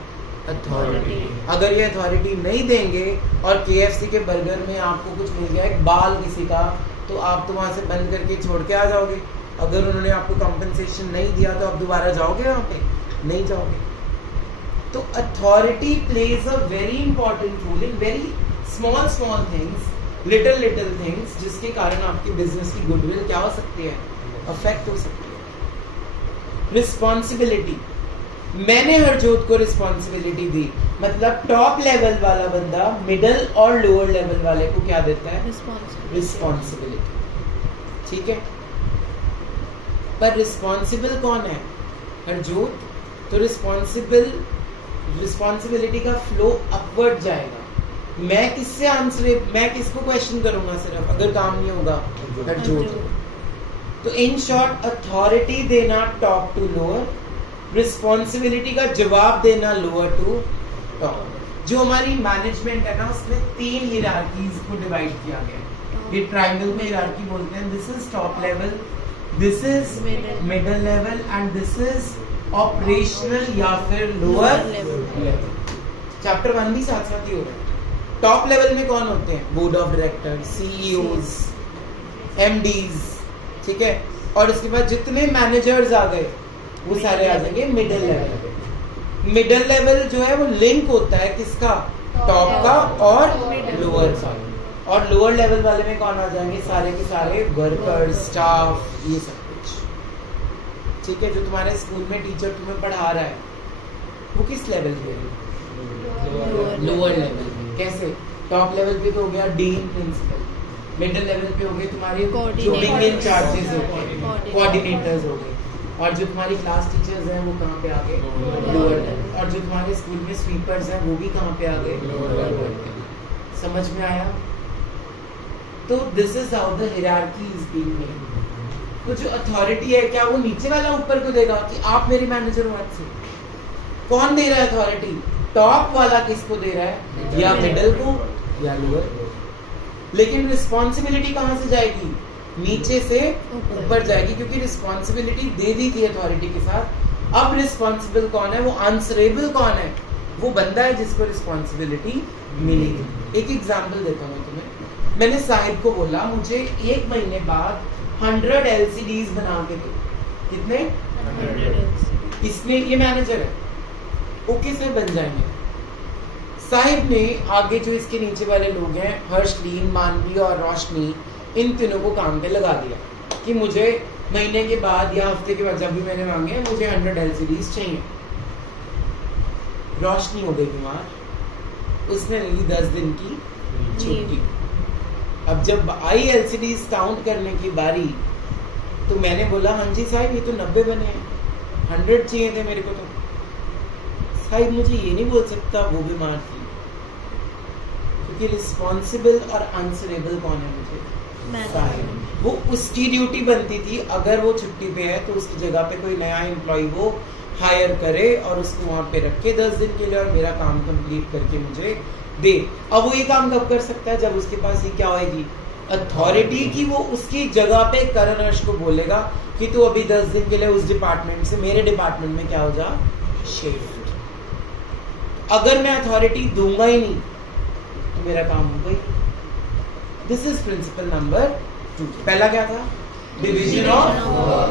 अथॉरिटी। अगर ये अथॉरिटी नहीं देंगे और KFC के बर्गर में आपको कुछ मिल गया, एक बाल किसी का, तो आप तो वहां से बंद करके छोड़ के आ जाओगे। अगर उन्होंने आपको कॉम्पेंसेशन नहीं दिया तो आप दोबारा जाओगे वहां पे? नहीं जाओगे। तो authority plays a very important role in very small things, little things, जिसके कारण आपकी बिजनेस की गुडविल क्या हो सकती है, अफेक्ट हो सकती है। रिस्पॉन्सिबिलिटी, मैंने हरजोत को रिस्पॉन्सिबिलिटी दी, मतलब टॉप लेवल वाला बंदा मिडिल और लोअर लेवल वाले को क्या देता है, रिस्पॉन्सिबिलिटी, ठीक है। पर रिस्पॉन्सिबल कौन है, हरजोत। तो रिस्पॉन्सिबिलिटी का फ्लो अपवर्ड जाएगा। मैं किससे आंसर, मैं किसको क्वेश्चन करूंगा सिर्फ अगर काम नहीं होगा, हरजोत। तो इन शॉर्ट अथॉरिटी देना टॉप टू लोअर, रिस्पॉन्सिबिलिटी का जवाब देना लोअर टू टॉप। जो हमारी मैनेजमेंट है ना, उसमें 3 हियरार्कीज को डिवाइड किया गया है। ये ट्रायंगल में हियरार्की बोलते हैं। This is top level, this is middle level and this is operational या फिर लोअर लेवल। चैप्टर 1 भी साथ साथ ही हो रहा है। टॉप लेवल में कौन होते हैं, board of director, CEOs, MDs, ठीक है। और उसके बाद जितने मैनेजर्स आ गए वो सारे आ जाएंगे मिडिल लेवल। मिडिल लेवल जो है वो लिंक होता है किसका, टॉप का और लोअर का। और लोअर लेवल वाले में कौन आ जाएंगे, सारे के सारे वर्कर्स, स्टाफ, ये सब कुछ, ठीक है। जो तुम्हारे स्कूल में टीचर तुम्हें पढ़ा रहा है वो किस लेवल पे है, लोअर लेवल। कैसे, टॉप लेवल पे तो हो गया डीन, प्रिंसिपल, मिडिल लेवल पे हो गए तुम्हारे जो विंग इंचार्जेस होते हैं, कोऑर्डिनेटर्स हो गए, और जो तुम्हारी क्लास टीचर्स हैं वो कहाँ पे आ गए, लोअर लेवल। और जो तुम्हारे स्कूल में स्वीपर्स हैं वो भी कहाँ पे आ गए, लोअर लेवल। समझ में आया? तो this is how the hierarchy is being made. तो जो अथॉरिटी है, क्या वो नीचे वाला ऊपर को देगा कि आप मेरी मैनेजर हो आज से? कौन दे रहा है अथॉरिटी, टॉप वाला किसको दे रहा है, या मिडिल को या लोअर। लेकिन रिस्पॉन्सिबिलिटी कहाँ से जाएगी, नीचे से ऊपर जाएगी, क्योंकि रिस्पॉन्सिबिलिटी दे दी थी अथॉरिटी के साथ। अब रिस्पॉन्सिबल कौन है, वो आंसरेबल कौन है, वो बंदा है जिसको रिस्पॉन्सिबिलिटी मिली थी। एक एग्जांपल देता हूँ तुम्हें। मैंने साहिब को बोला मुझे 1 महीने बाद 100 LCDs बना के दो। कितने, 100। इसने, ये मैनेजर है, ओके सर बन जाएंगे। साहिब ने आगे जो इसके नीचे वाले लोग हैं, हर्षलीन, मानवी और रोशनी, इन तीनों को काम पे लगा दिया कि मुझे महीने के बाद या हफ्ते के बाद जब भी मैंने मांगे मुझे 100 LCDs चाहिए। रोशनी हो गई बीमार, उसने ली 10 दिन की छुट्टी। अब जब आई LCDs काउंट करने की बारी, तो मैंने बोला हाँ जी साहिब ये तो 90 बने हैं, 100 चाहिए थे मेरे को। तो साहिब मुझे ये नहीं बोल सकता वो बीमार थी, क्योंकि रिस्पॉन्सिबल और आंसरेबल कौन है मुझे, साहिब। वो उसकी ड्यूटी बनती थी, अगर वो छुट्टी पे है तो उसकी जगह पे कोई नया एम्प्लॉय वो हायर करे और उसको वहाँ पे रखे 10 दिन के लिए और मेरा काम कंप्लीट करके मुझे दे। अब वो ये काम कब कर सकता है? जब उसके पास ये क्या होगी, अथॉरिटी, की वो उसकी जगह पे करण अर्श को बोलेगा कि तू अभी 10 दिन के लिए उस डिपार्टमेंट से मेरे डिपार्टमेंट में क्या हो जा, शिफ्ट। अगर मैं अथॉरिटी दूंगा ही नहीं तो मेरा काम हो गई। This is principle number 2। पहला क्या था? Division of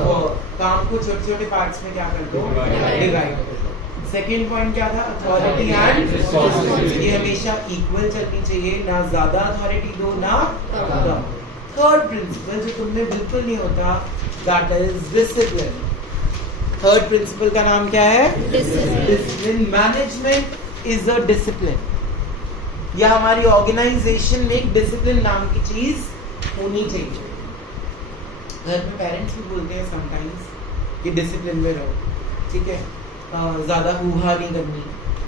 work. काम को छोटे छोटे पार्ट्स में क्या कर दो, डिवाइड कर दो। सेकेंड पॉइंट क्या था? Authority and responsibility. ये हमेशा इक्वल चलनी चाहिए, ना ज्यादा अथॉरिटी दो ना कम। थर्ड प्रिंसिपल जो तुमने बिल्कुल नहीं होता, that is discipline. Third principal का नाम क्या है? Discipline. Management is a discipline, या हमारी ऑर्गेनाइजेशन में एक डिसिप्लिन नाम की चीज होनी चाहिए। घर में पेरेंट्स भी बोलते हैं समटाइम्स कि डिसिप्लिन में रहो, ठीक है, ज्यादा हुआ नहीं करनी,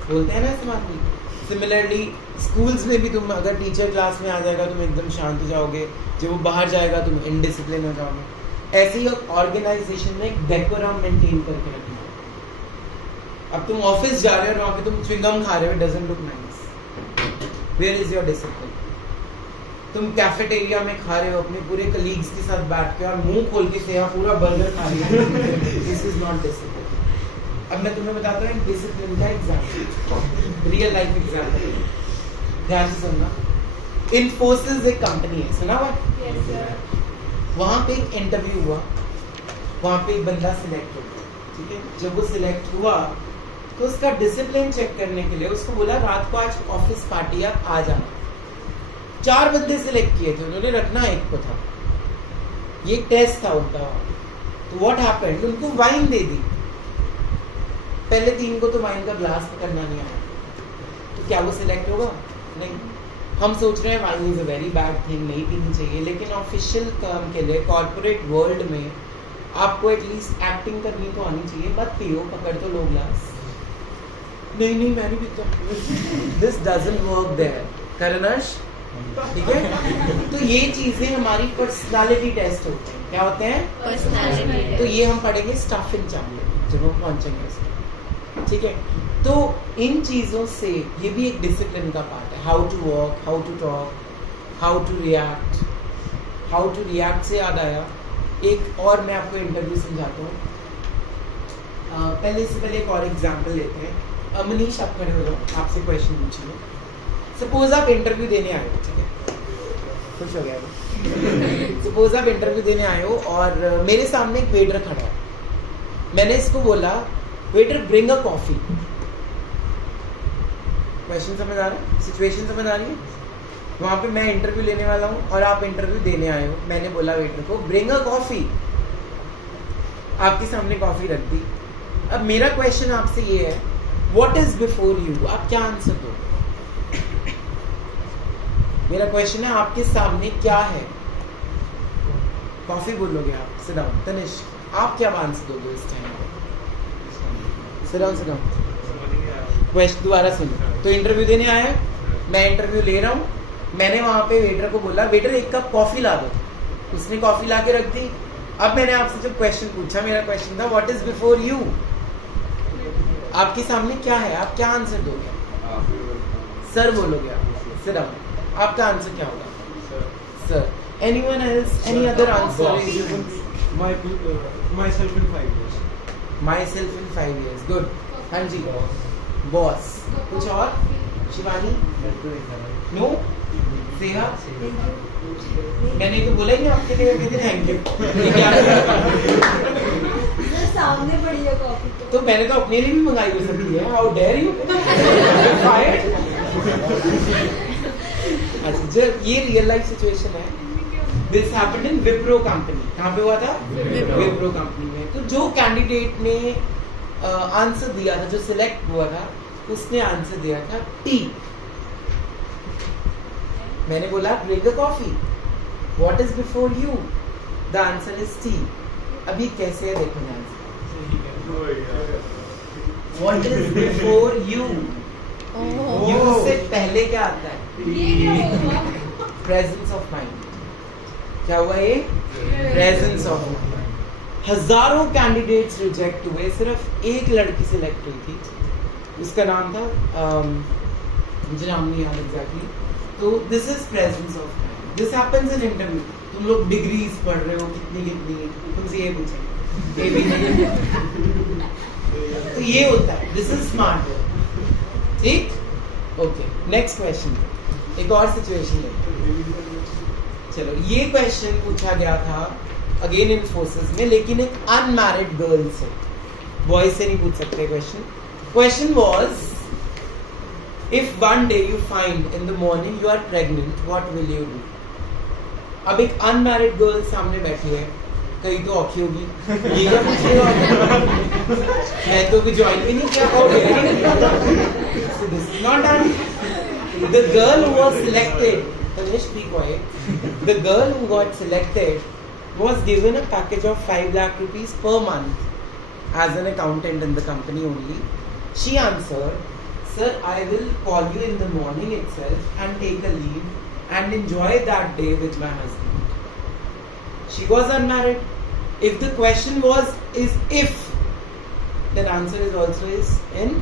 बोलते हैं ना समाज। सिमिलरली स्कूल्स में भी तुम अगर टीचर क्लास में आ जाएगा तुम एकदम शांत हो जाओगे, जब वो बाहर जाएगा तुम इनडिसिप्लिन हो जाओगे। ऐसे ही ऑर्गेनाइजेशन में एक डेकोरम मेंटेन करके रखना। अब तुम ऑफिस जा रहे हो और वहां पे तुम च्युइंगम खा रहे हो, it doesn't look nice. Where is your discipline? तुम कैफेटेरिया में खा रहे हो अपने पूरे कलीग्स के साथ बैठ के और मुंह खोल के सेवा पूरा बर्गर खा रहे हो, दिस इज नॉट डिसिप्लिन। अब मैं तुम्हें बताता हूँ डिसिप्लिन का एग्जाम्पल, रियल लाइफ एग्जाम्पल, ध्यान से सुनना। इन्फोसिस एक कंपनी है, सुना हुआ? Yes, sir. वहां पे एक इंटरव्यू हुआ, वहां पे एक बंदा सिलेक्ट हो गया, ठीक है। जब वो सिलेक्ट हुआ तो उसका डिसिप्लिन चेक करने के लिए उसको बोला रात को आज ऑफिस पार्टी आप आ जाना। 4 बंदे सिलेक्ट किए थे, उन्होंने रखना एक को था। ये टेस्ट था उनका। तो व्हाट हैपेंड, उनको वाइन दे दी। पहले 3 को तो वाइन का ग्लास पकड़ना नहीं आया, तो क्या वो सिलेक्ट होगा? नहीं। हम सोच रहे हैं wine is a very bad thing, नहीं पीनी चाहिए, लेकिन ऑफिशियल काम के लिए कॉर्पोरेट वर्ल्ड में आपको एटलीस्ट एक्टिंग करनी तो आनी चाहिए। मत पियो, पकड़ तो लो ग्लास। नहीं नहीं मैं नहीं पीता। दिस डजंट वर्क देयर करणर्श, ठीक है। तो ये चीजें हमारी पर्सनालिटी टेस्ट होते हैं। क्या होते हैं? Personality. तो ये हम पढ़ेंगे स्टाफिंग चैप्टर जब हम पहुंचेंगे उसमें, ठीक है। तो इन चीजों से ये भी एक डिसिप्लिन का पार्ट है। How to walk, how to talk, how to react. How to react से याद आया, एक और मैं आपको इंटरव्यू समझाता हूँ। पहले से पहले एक और एग्जाम्पल लेते हैं। मनीष आप खड़े हो जाओ, आपसे क्वेश्चन पूछिए। सपोज आप इंटरव्यू देने आए हो, ठीक है, खुश हो गया। सपोज आप इंटरव्यू देने आए हो और मेरे सामने एक वेटर खड़ा है। मैंने इसको बोला waiter bring a coffee. Question समझ आ रहा है? सिचुएशन समझ आ रही है? वहां पे मैं इंटरव्यू लेने वाला हूँ और आप इंटरव्यू देने आए हो। मैंने बोला वेटर को ब्रिंग अ कॉफी, आपके सामने कॉफी रख दी। अब मेरा क्वेश्चन आपसे ये है, व्हाट इज बिफोर यू? आप क्या आंसर दो? मेरा क्वेश्चन है आपके सामने क्या है? कॉफी बोलोगे आप। Sit down. तनिष्क आप क्या आंसर दोगे इस time? Sit down, sit down. Question दोबारा सुनो। तो इंटरव्यू देने आया, मैं इंटरव्यू ले रहा हूँ। मैंने वहां पे वेटर को बोला वेटर 1 कप कॉफी ला दो। उसने कॉफी ला के रख दी। अब मैंने आपसे जब क्वेश्चन पूछा, मेरा क्वेश्चन था व्हाट इज बिफोर यू? आपके सामने क्या है? आप क्या आंसर दोगे? सर बोलोगे आप। Sit down. आपका आंसर क्या होगा? Sir. Anyone else? Any other answer? Myself in 5 years. Myself in 5 years. Good. हाँ जी, बॉस। कुछ और? शिवानी? नो? सेवा? मैंने तो बोला ही नहीं आपके लिए, कहते थैंक यू। सामने पड़ी है कॉफी तो मैंने तो अपने लिए भी मंगाई हो सकती है। How dare you? फायर्ड। अच्छा, जब ये रियल लाइफ सिचुएशन है, this happened in Wipro company. कहाँ पे हुआ था? विप्रो कंपनी में। तो जो कैंडिडेट ने आंसर दिया था, जो सिलेक्ट हुआ था, उसने आंसर दिया था टी। मैंने बोला bring a coffee, what is before you? The answer is T. अभी कैसे है देखो ध्यान से। What is before you? You से पहले क्या आता है? Presence of mind. क्या हुआ ये? Presence of mind. हजारों कैंडिडेट्स रिजेक्ट हुए, सिर्फ एक लड़की सिलेक्ट हुई थी, उसका नाम था मुझे नाम नहीं याद एग्जैक्टली। तो this is presence of time, this happens in interview. तुम लोग डिग्रीज पढ़ रहे हो, कितनी कितनी, तुमसे ये पूछेंगे ये भी नहीं। तो ये होता है, दिस इज स्मार्ट वर्क, ठीक। ओके, नेक्स्ट क्वेश्चन, एक और सिचुएशन लेते हैं। चलो, ये क्वेश्चन पूछा गया था अगेन इन्फोसिस में, लेकिन एक अनमैरिड गर्ल से, बॉय से नहीं पूछ सकते question. Question was, if one day you find in the morning you are pregnant, what will you do. अब एक अनमैरिड गर्ल सामने बैठी है, कहीं तो औखी होगी, ये क्या पूछ रहे हो? मैं तो भी ज्वाइन भी नहीं किया। So this is not done. The girl who was selected, Tanish, be quiet. The girl who got selected was given a package of 5 lakh rupees per month as an accountant in the company only. She answered, "Sir, I will call you in the morning itself and take a leave and enjoy that day with my husband." She was unmarried. If the question was is if, then answer is also is in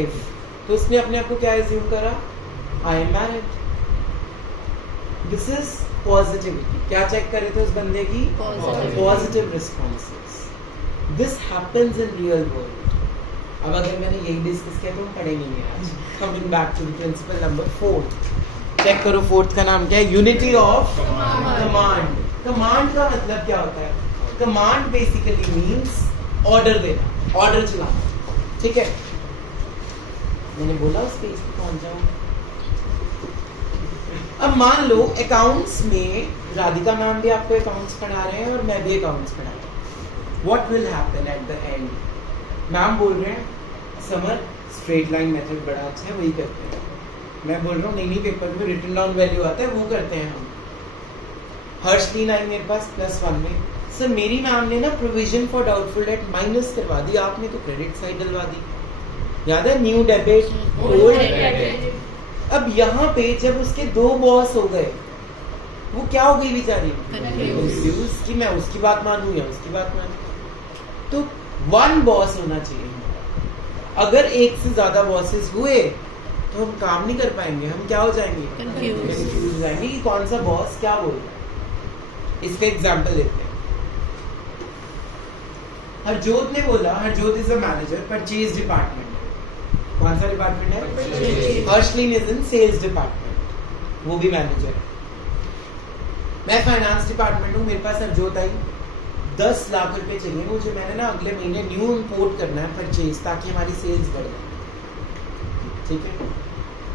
if. तो उसने अपने आप को क्या assume करा? I am married. This is positivity. क्या check कर रहे थे उस बंदे की? Positive responses. This happens in real world. अब अगर मैंने यही डिस्कस किया तो हम पढ़ेंगे नहीं आज। Coming back to the principle number 4. Check करो, फोर्थ का नाम क्या है? Unity of command. कमांड का मतलब क्या होता है? कमांड बेसिकली मीन्स ऑर्डर देना, ऑर्डर चलाना, ठीक है। मैंने बोला उस पेज पे पहुंच जाऊं। अब मान लो अकाउंट्स में राधिका मैम भी आपको अकाउंट्स पढ़ा रहे हैं और मैं भी अकाउंट्स पढ़ा रहा हूँ। What will happen at the end? Ma'am बोल रहे हैं समर स्ट्रेट लाइन मेथड बड़ा अच्छा है, वही करते हैं। मैं बोल रहा हूँ नहीं पेपर में रिटन डाउन वैल्यू आता है, वो करते हैं हम। हर्षलीन आई मेरे पास +1 में, सर मेरी मैम ने ना provision for doubtful debt minus करवा दी, आपने तो क्रेडिट साइड डलवा दी। याद है? New debit, old credit. अब यहाँ पे जब उसके 2 बॉस हो गए, वो क्या हो गई बेचारी? कंफ्यूज कि मैं उसकी बात मानूं या उसकी बात मानूं। तो 1 बॉस होना चाहिए। अगर एक से ज्यादा बॉसेस हुए तो हम काम नहीं कर पाएंगे, हम क्या हो जाएंगे? कंफ्यूज हो जाएंगे कि कौन सा बॉस क्या बोल रहा है। इसका एग्जांपल लेते हैं। हरजोत ने बोला, Harjot is a manager purchase department. कौन सा डिपार्टमेंट है? हर्षलीन इज इन सेल्स डिपार्टमेंट, वो भी मैनेजर है। मैं फाइनेंस डिपार्टमेंट हूँ, मेरे पास हरजोत आई 10 लाख रुपए चाहिए मुझे, मैंने ना अगले महीने न्यू इंपोर्ट करना है परचेज, ताकि हमारी सेल्स बढ़ जाए, ठीक है।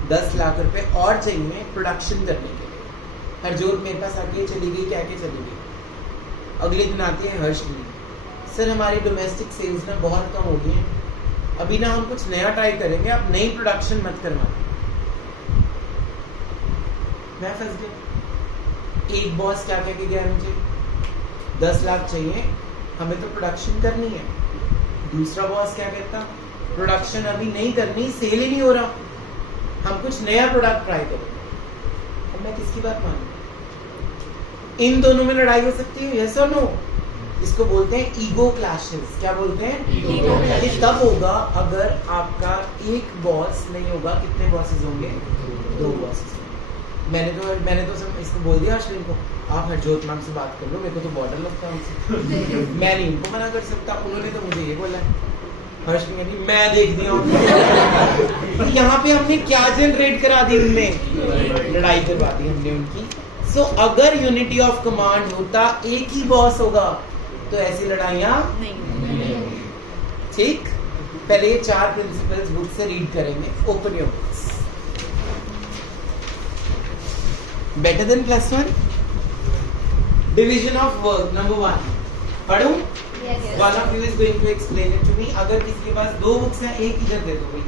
10 लाख रुपए और चाहिए प्रोडक्शन करने के लिए। हरजोत मेरे पास आके चली गई, क्या के चली गई। अगले दिन आती है हर्षलीन, सर हमारी डोमेस्टिक सेल्स ना बहुत कम हो गई है, अभी ना हम कुछ नया ट्राई करेंगे, आप नई प्रोडक्शन मत करवा। मैं फंस गया। एक बॉस क्या कह के गया मुझे, 10 लाख चाहिए, हमें तो प्रोडक्शन करनी है। दूसरा बॉस क्या कहता, प्रोडक्शन अभी नहीं करनी, सेल ही नहीं हो रहा, हम कुछ नया प्रोडक्ट ट्राई करेंगे। अब मैं किसकी बात मानूं? इन दोनों में लड़ाई हो सकती है, यस और नो? इसको बोलते हैं ईगो क्लैशेस। क्या बोलते हैं? Ego clashes. तब होगा अगर आपका एक बॉस नहीं होगा, कितने बॉसेस होंगे? 2 बॉसेस। मैंने तो सब इसको बोल दिया अश्विन को, आप हरजोत मैम से बात कर लो, मेरे को तो बॉर्डर लगता है उनसे। मैं नहीं उनको मना कर सकता, उन्होंने तो मुझे ये बोला है। हर्षलीन कहती मैं देख दिया हूँ। यहाँ पे हमने क्या जनरेट करा दी, उनमें लड़ाई करवा दी हमने उनकी। सो अगर यूनिटी ऑफ कमांड होता, एक ही बॉस होगा, तो ऐसी लड़ाइयाँ नहीं। ठीक, पहले ये 4 प्रिंसिपल्स बुक से रीड करेंगे। Open your books. Better than +1, division of work number 1 पढ़ूं? One of you is going to explain it to me. अगर किसी के पास 2 बुक्स हैं, एक इधर दे दो भाई।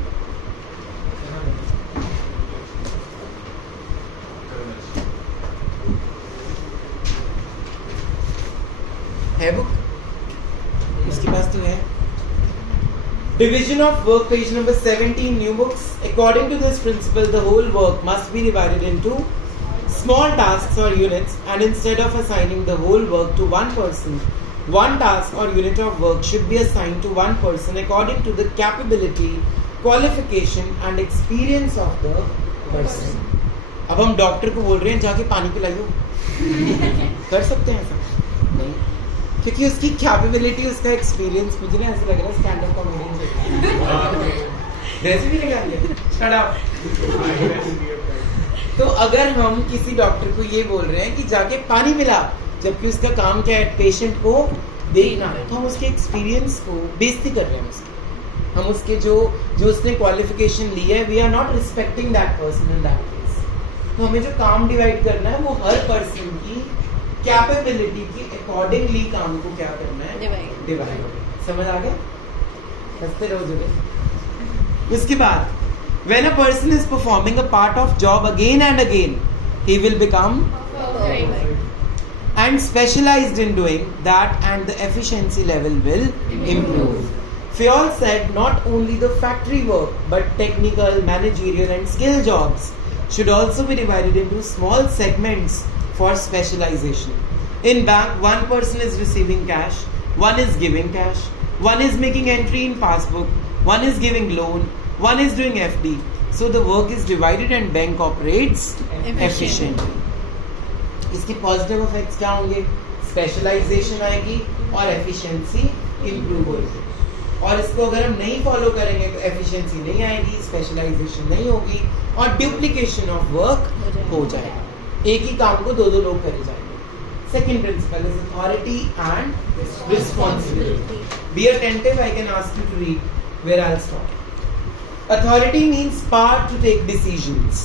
है बुक? इसके पास तो है। Division of work, page number 17, new books. According to this principle, the whole work must be divided into small tasks or units, and instead of assigning the whole work to one person, One task or unit of work should be assigned to one person according to the capability, qualification and experience of the person. अब हम doctor को बोल रहे हैं जाके पानी पिलाइयो, कर सकते हैं ऐसा? नहीं, क्योंकि उसकी कैपेबिलिटी, उसका एक्सपीरियंस, मुझे ना ऐसा लग रहा है स्टैंड अप कॉमेडियन रेसिपी निकालिए, शट अप। तो अगर हम किसी डॉक्टर को ये बोल रहे हैं कि जाके पानी पिला, जबकि उसका काम क्या है, पेशेंट को देखना, तो हम उसके एक्सपीरियंस को बेइज्जती कर रहे हैं उसकी। हम उसके जो उसने क्वालिफिकेशन ली है, we are not respecting that person in that case. तो हमें जो काम डिवाइड करना है वो हर पर्सन की कैपेबिलिटी के अकॉर्डिंगली काम को क्या करना है, डिवाइड। समझ आ गया? हंसते रहो जुड़े। उसके बाद when a person is performing a part of job again and again, he will become and specialized in doing that, and the efficiency level will improve. Fayol said not only the factory work but technical, managerial and skill jobs should also be divided into small segments for specialization. In bank, one person is receiving cash, one is giving cash, one is making entry in passbook, one is giving loan, one is doing FD. So the work is divided and bank operates efficiently. इसके positive effects क्या होंगे? Specialisation आएगी और efficiency improve होगी। और इसको अगर हम नहीं फॉलो करेंगे तो एफिशिएंसी नहीं आएगी, स्पेशलाइजेशन नहीं होगी और डुप्लीकेशन ऑफ वर्क हो जाएगा। एक ही काम को दो लोग करे जाएंगे। Second principle is authority and responsibility. Be attentive, I can ask you to read where I will stop. Authority means power to take decisions.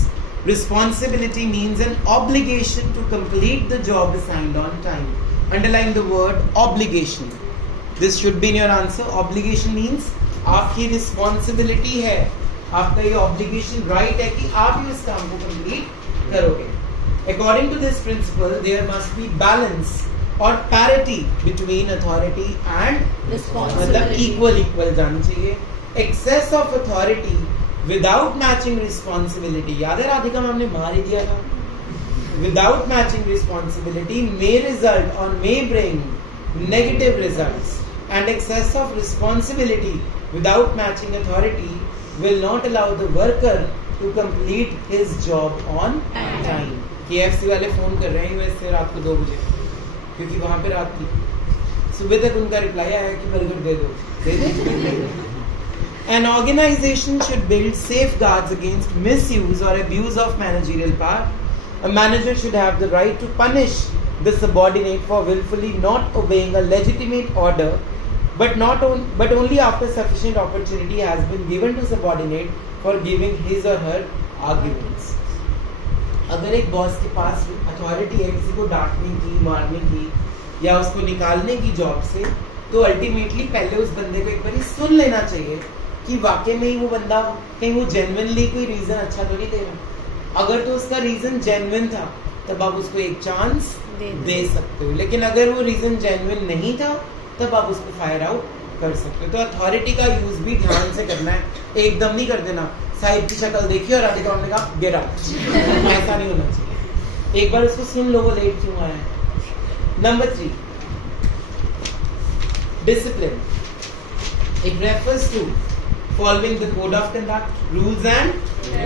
Responsibility means an obligation to complete the job assigned on time. Underline the word obligation. This should be in your answer. Obligation means आपकी responsibility है, आपका ये obligation right है कि आप ही इस काम को complete करोगे. According to this principle, there must be balance or parity between authority and responsibility. मतलब equal जानी चाहिए. Excess of authority without matching responsibility, याद है राधिका मैम ने मार ही दिया था, without matching responsibility may result or may bring negative results, and excess of responsibility without matching authority will not allow the worker to complete his job on time. KFC वाले phone कर रहे हैं वैसे रात को 2 बजे, क्योंकि वहां पे रात थी। सुबह तक उनका रिप्लाई आया कि बर्गर दे दो, दे दे। An organization should build safeguards against misuse or abuse of managerial power. A manager should have the right to punish the subordinate for willfully not obeying a legitimate order, but only after sufficient opportunity has been given to subordinate for giving his or her arguments. अगर एक boss के पास authority है किसी को डांटने की, मारने की या उसको निकालने की जॉब से, तो अल्टीमेटली पहले उस बंदे को एक बार सुन लेना चाहिए कि वाकई में ही वो बंदा कहीं वो जेन्युइनली कोई रीजन अच्छा तो नहीं दे रहा। अगर तो उसका रीजन जेन्युइन था तब आप उसको एक चांस दे सकते हो, लेकिन अगर वो रीजन जेन्युइन नहीं था तब आप उसको फायर आउट कर सकते हो। तो अथॉरिटी का यूज भी ध्यान से करना है, एकदम नहीं कर देना। साहिब की शक्ल देखी और राधिका ने कहा गेट आउट, ऐसा नहीं होना चाहिए। एक बार उसको सुन लो वो लेट क्यों आया है। Number 3, discipline. It refers to following the code of conduct, rules and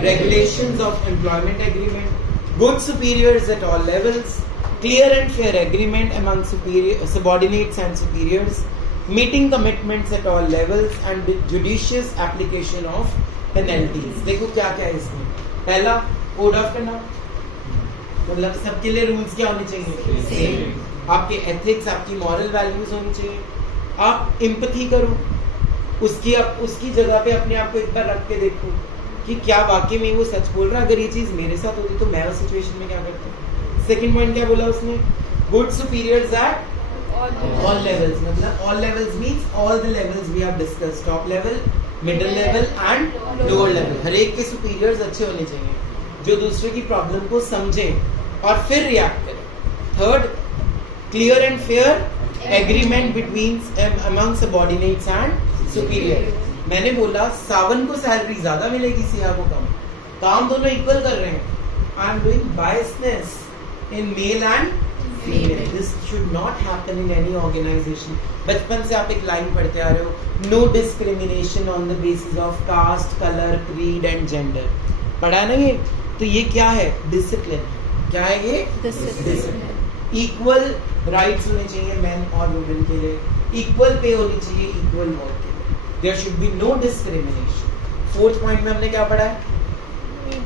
regulations of employment agreement, good superiors at all levels, clear and fair agreement among subordinates and superiors, meeting commitments at all levels, and judicious application of penalties. देखो क्या क्या है इसमें। पहला, code of conduct, मतलब सबके लिए rules क्या होने चाहिए? सेम। आपके एथिक्स, आपकी मॉरल वैल्यूज होनी चाहिए। आप एम्पैथी करो, उसकी जगह पे अपने आप को एक बार रख के देखो कि क्या वाकई में वो सच बोल रहा है। अगर ये चीज मेरे साथ होती तो मैं उस सिचुएशन में क्या करता। सेकंड पॉइंट क्या बोला उसने? Good superiors at all levels, मतलब all levels means all the levels we have discussed, top level, middle level and lower level. हर एक के सुपीरियर्स अच्छे होने चाहिए जो दूसरे की प्रॉब्लम को समझे और फिर रिएक्ट करें। Third, clear and fair agreement between among subordinates and superior. मैंने बोला सावन को सैलरी ज्यादा मिलेगी, सिया को कम, काम दोनों इक्वल कर रहे हैं। I am doing biasness in male and female. This should not happen in any organization. बचपन से आप एक लाइन पढ़ते आ रहे हो, no discrimination on the basis of caste, color, creed and gender. पढ़ा ना ये? तो ये क्या है? Discipline. क्या है ये? Discipline. Equal rights होने चाहिए men और women के लिए. Equal pay होनी चाहिए equal work के लिए. There should be no discrimination. Fourth point में हमने क्या पढ़ा है?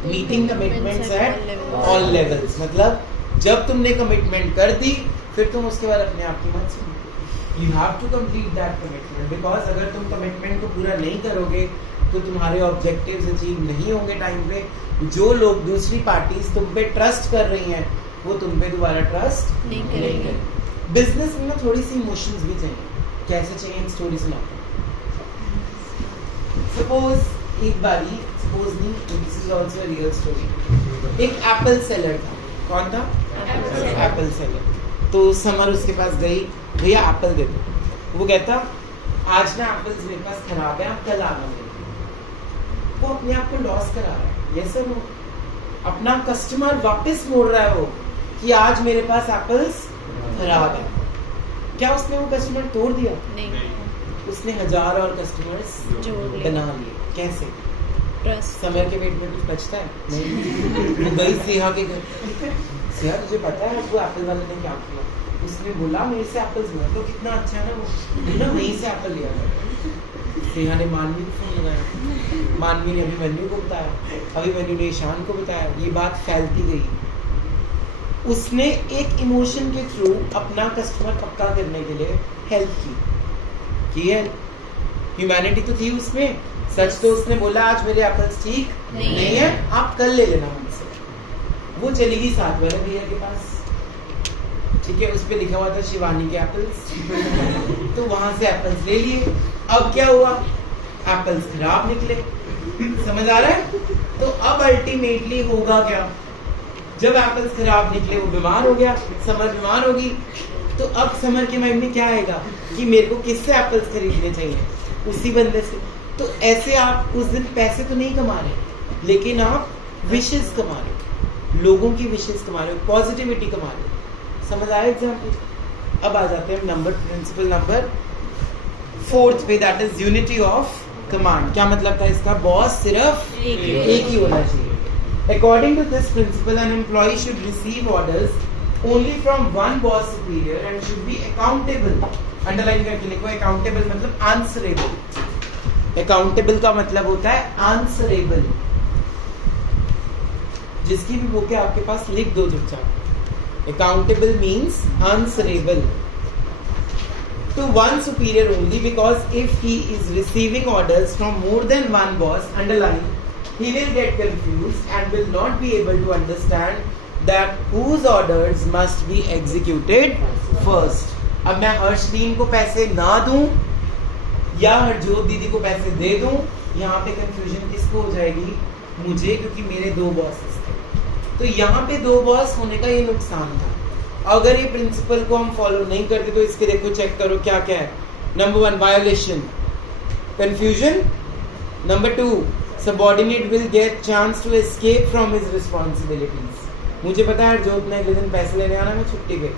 Meeting commitments eight all levels. मतलब जब तुमने कमिटमेंट कर दी फिर तुम उसके बाद अपने आप की मत सुनो. You have to complete that commitment, because अगर तुम कमिटमेंट को पूरा नहीं करोगे तो तुम्हारे ऑब्जेक्टिव्स अचीव नहीं होंगे टाइम पे. जो लोग दूसरी पार्टीज तुम पे ट्रस्ट कर रही हैं वो तुम पे दोबारा ट्रस्ट नहीं करेंगे. बिजनेस में थोड़ी सी इमोशंस भी चाहिए. कैसे चाहिए? एक स्टोरी सुनाता हूं. सपोज एक बारी, सपोज नहीं, this is also a real story. एक एप्पल सेलर था. कौन था? Apple seller. तो समर उसके पास गई, भैया एप्पल दे दो. वो कहता आज ना एप्पल्स मेरे पास खराब है, आप कल आना मेरे. वो अपने आप को लॉस करा रहा है. यस सर, वो अपना कस्टमर वापस मोड़ रहा है वो कि आज मेरे पास एप्पल्स खराब है. क्या उसने वो कस्टमर तोड़ दिया? नहीं. उसने 1000 और कस्टमर्स बना लिए. कैसे? समर के पेट में कुछ बचता है? नहीं. वो गई सिया के घर. सिया तुझे पता है वो एप्पल वाले ने क्या किया? उसने बोला मेरे से एप्पल्स बना. तो कितना अच्छा है ना, वो ना वहीं से एप्पल लिया गया. सिया ने मानवी को फोन लगाया. मानवी ने अभी मन्नू को बताया, अभी मन्नू ने ईशान को बताया. ये बात फैलती गई. उसने एक इमोशन के थ्रू अपना कस्टमर पक्का करने के लिए हेल्प की है. ह्यूमैनिटी तो थी उसमें. सच तो उसने बोला आज मेरे एप्पल्स ठीक नहीं है, आप कल ले लेना मुझसे. वो चली गई 7 वाले भैया के पास. ठीक है, उस पे लिखा हुआ था शिवानी के एप्पल्स. तो वहां से एप्पल्स ले लिए. अब क्या हुआ? एप्पल्स खराब निकले. समझ आ रहा है? तो अब अल्टीमेटली होगा क्या? जब एप्पल्स खराब निकले वो बीमार हो गया, समर बीमार होगी. तो अब समर के माइंड में क्या आएगा कि मेरे को किससे एप्पल्स खरीदने चाहिए? उसी बंदे से. तो ऐसे आप उस दिन पैसे तो नहीं कमा रहे, लेकिन आप विशेस कमा रहे हो, लोगों की विशेस कमा रहे हो, पॉजिटिविटी कमा रहे हो. समझ आया एग्जाम्पल? अब आ जाते हैं नंबर प्रिंसिपल नंबर 4 पे, that is unity of command. क्या मतलब था इसका? बॉस सिर्फ एक ही होना चाहिए. According to this principle, an employee should receive orders only from one boss superior and should be accountable. Underline करके लिखो. Accountable मतलब answerable. Accountable का मतलब होता है answerable. जिसकी भी बुक है आपके पास लिख दो चुपचाप. Accountable means answerable to one superior only, because if he is receiving orders from more than one boss, underline, he will get confused and will not be able to understand that whose orders must be executed first. अब मैं हर्षदीन को पैसे ना दूं या हरजोत दीदी को पैसे दे दूं, यहाँ पे कंफ्यूजन किसको हो जाएगी? मुझे, क्योंकि मेरे 2 बॉसेस थे. तो यहाँ पे 2 बॉस होने का ये नुकसान था. अगर ये प्रिंसिपल को हम फॉलो नहीं करते तो इसके देखो, चेक करो क्या क्या है. Number 1 violation, confusion. Number 2 subordinate will get chance to escape from his responsibilities. मुझे पता है हरजोत ने अगले दिन पैसे लेने आना, मैं छुट्टी पे.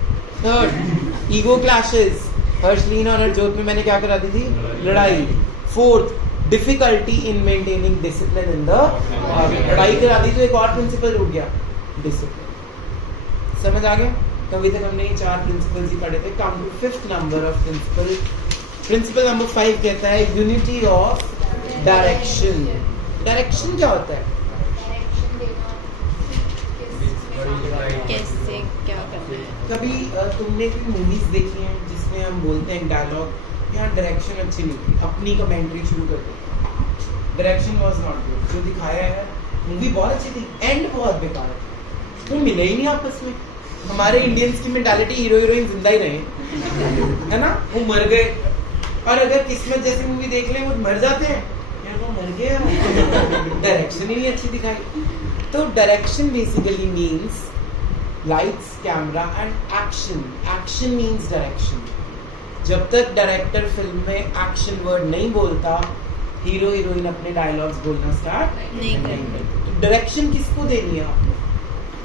Third, ego clashes. हर्षलीन और हरजोत में मैंने क्या करा दी थी? लड़ाई. Fourth, difficulty in maintaining discipline in the. लड़ाई करा दी तो एक और प्रिंसिपल उठ गया, डिसिप्लिन. समझ आ गया? तो अभी तक हमने ये 4 प्रिंसिपल्स ही पढ़े थे. Come to 5th number of principle. Principle number 5 कहता है यूनिटी ऑफ डायरेक्शन. डायरेक्शन क्या होता है? कैसे क्या करना है? कभी तुमने कोई मूवीज देखी हैं जिसमें हम बोलते हैं डायलॉग, यहाँ डायरेक्शन अच्छी नहीं थी, अपनी कमेंट्री शुरू कर दी. Direction was not good. जो दिखाया है मूवी बहुत अच्छी थी, एंड बहुत बेकार है. तो मिले ही नहीं आपस में. हमारे इंडियंस की मेंटालिटी हीरो हीरोइन जिंदा ही रहे, है ना? वो मर गए. और अगर किस्मत जैसी मूवी देख लें वो मर जाते हैं, यार वो मर गया. डायरेक्शन ही नहीं अच्छी दिखाई. तो direction basically means lights, camera and action. Action means direction. जब तक डायरेक्टर फिल्म में एक्शन वर्ड नहीं बोलता, हीरो हीरोइन अपने डायलॉग्स बोलना स्टार्ट नहीं करेंगे. तो डायरेक्शन किसको देनी है आपने?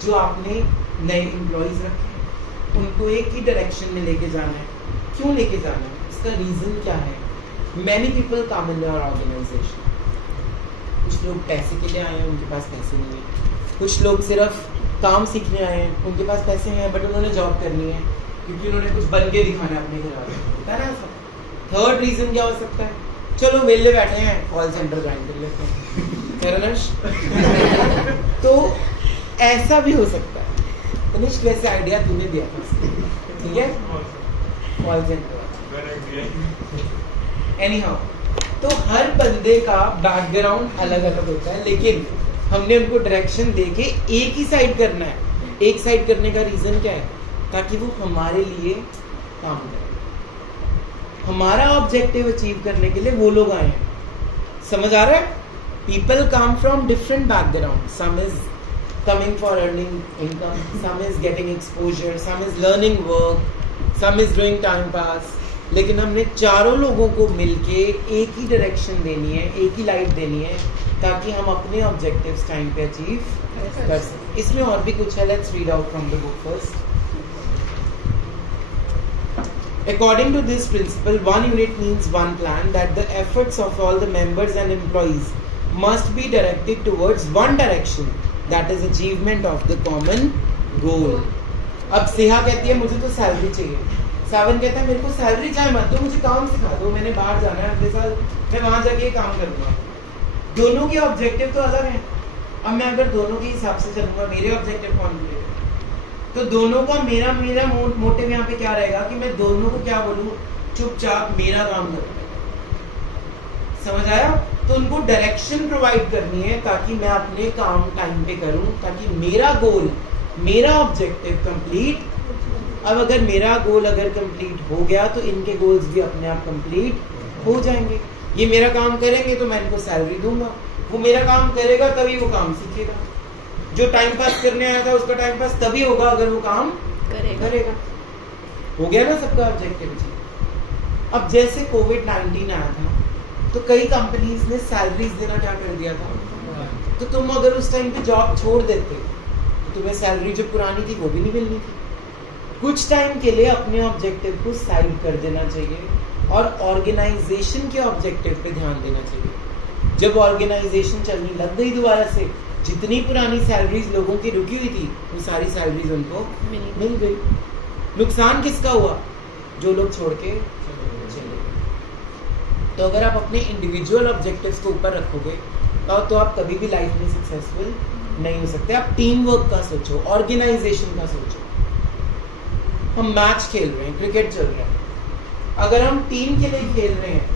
जो आपने नए एम्प्लॉइज रखे, उनको एक ही डायरेक्शन में लेके जाना है। क्यों लेके जाना है, इसका रीजन क्या है? Many people come in your organisation. कुछ लोग पैसे के लिए आए हैं, उनके पास पैसे नहीं है। कुछ लोग सिर्फ काम सीखने आए हैं, उनके पास पैसे हैं बट उन्होंने जॉब करनी है क्योंकि उन्होंने कुछ बन के दिखाना है अपने घर वालों को, होता है ना ऐसा। थर्ड रीजन क्या हो सकता है? चलो वेले बैठे हैं, कॉल सेंटर ज्वाइन कर लेते हैं। करणश तो ऐसा भी हो सकता है। तनिष्क वैसे आइडिया तूने दिया था, ठीक है, कॉल सेंटर। एनी हाउ, तो हर बंदे का बैकग्राउंड अलग अलग होता है, लेकिन हमने उनको डायरेक्शन देके एक ही साइड करना है। एक साइड करने का रीजन क्या है? ताकि वो हमारे लिए काम करे, हमारा ऑब्जेक्टिव अचीव करने के लिए वो लोग आए हैं। समझ आ रहा है? People come from different background, some is coming for earning income, some is getting exposure, some is learning work, some is doing time pass। लेकिन हमने चारों लोगों को मिलके एक ही डायरेक्शन देनी है, एक ही लाइट देनी है, ताकि हम अपने ऑब्जेक्टिव्स टाइम पे अचीव कर सकें। इसमें और भी कुछ है, let's read out from the book first. According to this principle, one unit means one plan, that the efforts of all the members and employees must be directed towards one direction, that is achievement of the common goal। अब सिहा कहती है मुझे तो salary चाहिए, सावन कहता है मेरे को सैलरी चाहे मत दो, मुझे काम सिखा दो, मैंने बाहर जाना है अगले साल, मैं वहां जाके काम करूंगा। दोनों के ऑब्जेक्टिव तो अलग हैं। अब मैं अगर दोनों के हिसाब से चलूंगा, मेरे ऑब्जेक्टिव कौन मिलेगा? तो दोनों का मेरा मोटिव यहाँ पे क्या रहेगा कि मैं दोनों को क्या बोलूँ, चुपचाप मेरा काम करूँ। समझ आया? तो उनको डायरेक्शन प्रोवाइड करनी है ताकि मैं अपने काम टाइम पे करूं, ताकि मेरा गोल, मेरा ऑब्जेक्टिव कंप्लीट। अब अगर मेरा गोल अगर कंप्लीट हो गया तो इनके गोल्स भी अपने आप कंप्लीट हो जाएंगे। ये मेरा काम करेंगे तो मैं इनको सैलरी दूंगा, वो मेरा काम करेगा तभी वो काम सीखेगा। जो टाइम पास करने आया था उसका टाइम पास तभी होगा अगर वो काम करेगा। हो गया ना सबका ऑब्जेक्टिव। अब जैसे कोविड-19 आया था तो कई कंपनीज ने सैलरीज देना क्या कर दिया था, तो तुम अगर उस टाइम पे जॉब छोड़ देते तो तुम्हें सैलरी जो पुरानी थी वो भी नहीं मिलनी थी। कुछ टाइम के लिए अपने ऑब्जेक्टिव को साइड कर देना चाहिए और ऑर्गेनाइजेशन के ऑब्जेक्टिव पे ध्यान देना चाहिए। जब ऑर्गेनाइजेशन चलने लग गई दोबारा से, जितनी पुरानी सैलरीज लोगों की रुकी हुई थी वो सारी सैलरीज उनको मिल गई। नुकसान किसका हुआ? जो लोग छोड़ के चले गए। तो अगर आप अपने इंडिविजुअल ऑब्जेक्टिव्स को ऊपर रखोगे तो आप कभी भी लाइफ में सक्सेसफुल नहीं हो सकते। आप टीम वर्क का सोचो, ऑर्गेनाइजेशन का सोचो। हम मैच खेल रहे हैं, क्रिकेट चल रहा है, अगर हम टीम के लिए खेल रहे हैं